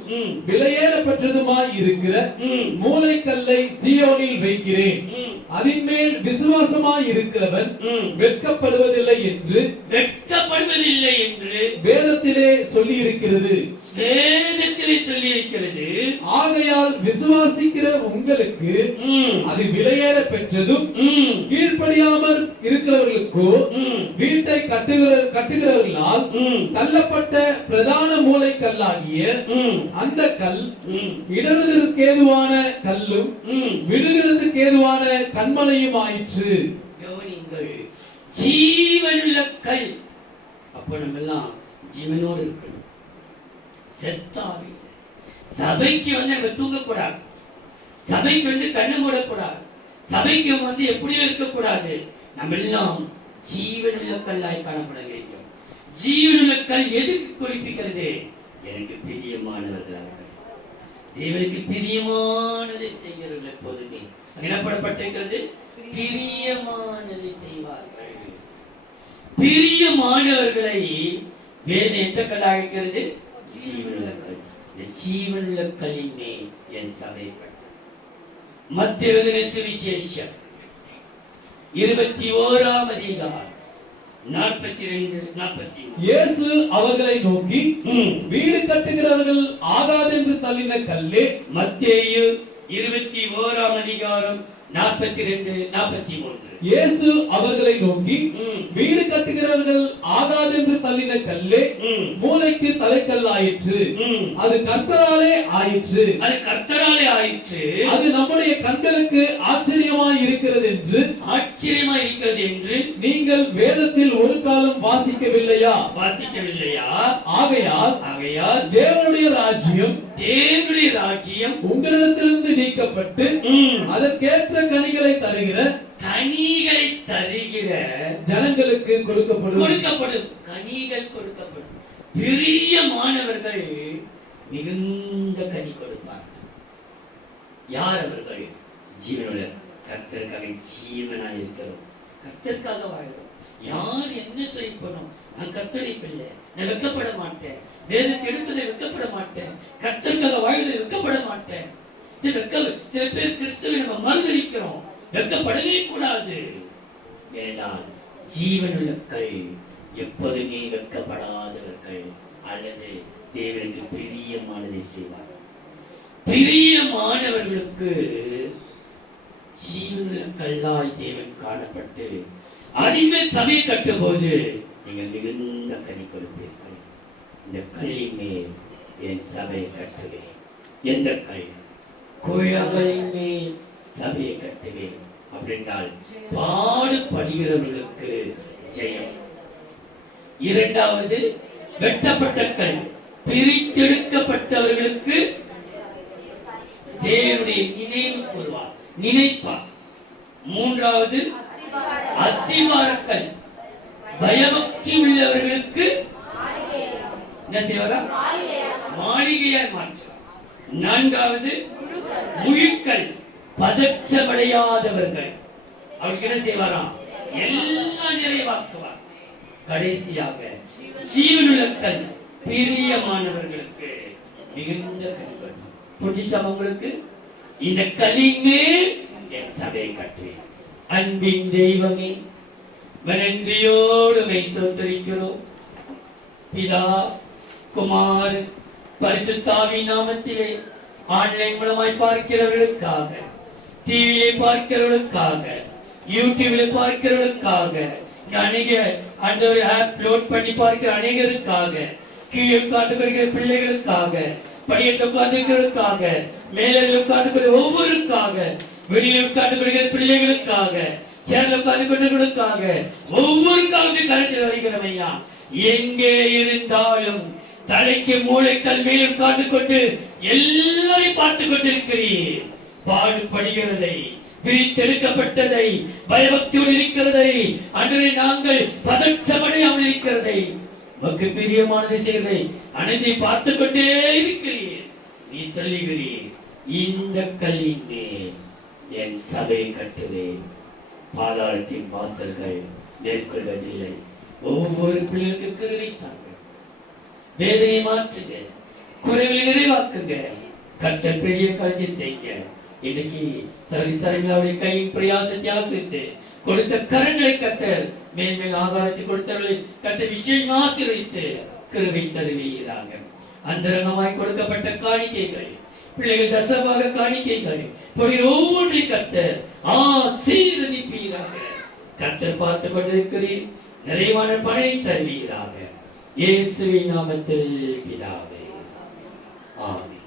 விலையேற பெற்றதுமாய் இருக்கிற மூலைக்கல்லை சீயோனில் வைக்கிறேன். அதின் மேல் விசுவாசமாய் இருக்கிறவன் வெட்கப்படுவதில்லை என்று வேதத்திலே சொல்லி இருக்கிறது. ஆகையால் விசுவாசிக்கிற உங்களுக்கு அது விலையேற பெற்றதும் கீழ்ப்படியாமல் இருக்கிறவர்களுக்கோ வீட்டை கட்டுகிறவர்களால் தள்ளப்பட்ட பிரதான மூலைக்கல்லாகிய அந்த கல் இடறுவதற்கு ஏதுவான கல்லும் விடுகிறதுக்கு ஏதுவான கண்மலையும் ஆயிற்று. கவனிங்கள், ஜீவனுள்ள கல். அப்ப நம்ம எல்லாம் ஜீவனோடு இருக்கணும். செத்தாவே சபைக்கு நம்ம தூங்கக்கூடாது. சபைக்கு கண்ணு மூடக்கூடாது. சபைக்கு எப்படியோ இருக்கக்கூடாது. நம்ம எல்லாம் ஜீவனுள்ள கல்லாய் காணப்பட வேண்டும். ஜீவனுள்ள கல் எதுக்கு குறிப்பிக்கிறது? எனக்கு பிரியமானவர்களாக தேவனுக்கு பிரியமானதை செய்கிறவர்கள் எப்போதுமே இடப்படப்பட்டிருக்கிறது. பிரியமானதை செய்வார்கள். பிரியமானவர்களை வேறு எந்த கல் அழைக்கிறது? ஜீவனுள்ள கல். இந்த ஜீவனுள்ள கல்லின் மேல் என் சபை கட்டும். மத்தேயு எழுதின சுவிசேஷம் 21ஆம் அதிகாரம் 42 43. இயேசு அவர்களை நோக்கி, வீடு கட்டுகிறவர்கள் ஆகாதென்று தள்ளின கல்லே. மத்தேயு 21ஆம் அதிகாரம் 42 43. இயேசு அவர்களை நோக்கி, வீடு கட்டுகிறவர்கள் ஆகாதென்று தள்ளின கல்லே மூலைக்கு தலைக்கல்லாயிற்று. அது கர்த்தராலே ஆயிற்று. அது நம்முடைய கண்களுக்கு ஆச்சரியமாய் இருக்கிறது என்று நீங்கள் வேதத்தில் ஒரு காலம் வாசிக்கவில்லையா? ஆகையால் தேவனுடைய ராஜ்யம் உங்களிடத்திலிருந்து நீக்கப்பட்டு அதற்கேற்ற கனிகளை தருகிற ஜனங்களுக்கு கொடுக்கப்படும். கனிகள் கொடுக்கப்படும். பிரியமானவர்கள் மிகுந்த கனி கொடுப்பார்கள். யார் அவர்கள்? ஜீவனுள்ள கர்த்தருக்காக ஜீவனாய் இருக்கிறோம். கர்த்தருக்காக வாழ்கிறோம். யார் என்ன செய்யப்படும்? நான் கர்த்தரை பிள்ளை, நான் வெட்கப்பட மாட்டேன். வேதத்தை எடுப்பதை வெட்கப்பட மாட்டேன். கர்த்தருக்காக வாழ்வதை வெட்கப்பட மாட்டேன். சில பேர் கிறிஸ்துவை நம்ம மறுதலிக்கிறோம். வெட்கப்படவே கூடாது. ஏனென்றால் ஜீவனுள்ளவர்கள் எப்போதுமே வெட்கப்படாதவர்கள் அல்லது தேவனுக்கு பிரியமானதை செய்வார்கள். பிரியமானவர்களுக்கு ஜீவனுள்ள கல்லாய் தேவன் காணப்பட்டு அதின்மேல் சபை கட்டும் போது நீங்கள் மிகுந்த கனி கொடுப்பீர்கள். இந்த கல்லின் மேல் என் சபையை கட்டுவேன். எந்த கல்? குழந்தைகளின் மேல் சபையை கட்டுவேன். அப்படின்றால் பாடுபடுகிறவர்களுக்கு ஜெயம். இரண்டாவது, வெட்டப்பட்ட கல். பிரித்தெடுக்கப்பட்டவர்களுக்கு தேவனுடைய நினைவு கூறுவார், நினைப்பார். மூன்றாவது அத்திவாரக்கல், பயபக்தி உள்ளவர்களுக்கு என்ன செய்வாரா? மாளிகையார் மாற்றார். நான்காவது முழுக்கல், பதற்றமடையாதவர்கள், அவருக்கு என்ன செய்வாராம்? எல்லாம் நிறைவாக்குவார். கடைசியாக சீவனுள்ளக்கல், பிரியமானவர்களுக்கு மிகுந்த கண்கள். புரிஞ்சுச்சா உங்களுக்கு? இந்த கல்லின் என் சபையை கட்டுவேன். அன்பின் தெய்வமே, நன்றியோடு மெய் சோத்தரிக்கிறோம். பிதா, குமார், பரிசுத்தாவின் நாமத்திலே ஆன்லைன் மூலமாய் பார்க்கிறவர்களுக்காக, டிவியிலே பார்க்கிறவர்களுக்காக, யூடியூப்ல பார்க்கிறவர்களுக்காக, அநேக அந்த ஆப் லோட் பண்ணி பார்க்கிற அநேகருக்காக, கீழே உட்கார்ந்து வருகிற பிள்ளைகளுக்காக, படியேற்ற உட்கார்ந்துகளுக்காக, மேலே உட்கார்ந்து ஒவ்வொருக்காக, வெளியில் உட்கார்ந்து வருகிற பிள்ளைகளுக்காக, சேர்ந்து உட்கார்ந்து கொண்டவர்களுக்காக, ஒவ்வொருக்காக கருத்தில் வருகிறோம் ஐயா. எங்கே இருந்தாலும் தலைக்கு மூளைக்கல் மேல் உட்கார்ந்து கொண்டு எல்லாரையும் பார்த்துக் கொண்டிருக்கிறீர். பாடுபடுகிறதை, பிரித்தெடுக்கப்பட்டதை, பயபக்தியோடு இருக்கிறதை, அன்றே நாங்கள் பதற்றமடையாமல் இருக்கிறதை, உமக்கு பிரியமானதை செய்வதை அனைத்தை பார்த்துக் கொண்டே இருக்கிறீர். நீ சொல்லுகிறீர், இந்த கல்லின் மேல் என் சபையை கட்டுவேன், பாதாளத்தின் வாசல்கள் மேற்கொள்வதில்லை. ஒவ்வொரு பிள்ளைகளுக்கு கிருபை தாங்க, வேதனை மாற்றுங்க, குறைகளை நிறைவாக்குங்க. கர்த்தர் பெரிய காரியம் செய்யுங்க. இன்னைக்கு சரிசரிகளுடைய கையின் பிரயாசத்தை ஆசிரித்து கொடுத்த கரங்களை கர்த்தர் மேன்மேல் ஆகாரத்தை கொடுத்தவர்களை கர்த்தர் விசேஷமாக ஆசீர்வதித்து கிருபை தருவீராக. அந்தரங்கமாய் கொடுக்கப்பட்ட காணிக்கைகள், பிள்ளைகள் தசமாக காணிக்கைகள், ஒவ்வொன்றை கர்த்தர் ஆசீர்வதிப்பீராக. கர்த்தர் பார்த்துக் கொண்டிருக்கிறீர், நிறைவான பலனை தருவீராக. இயேசுவின் நாமத்தில் பிதாவே, ஆமென்.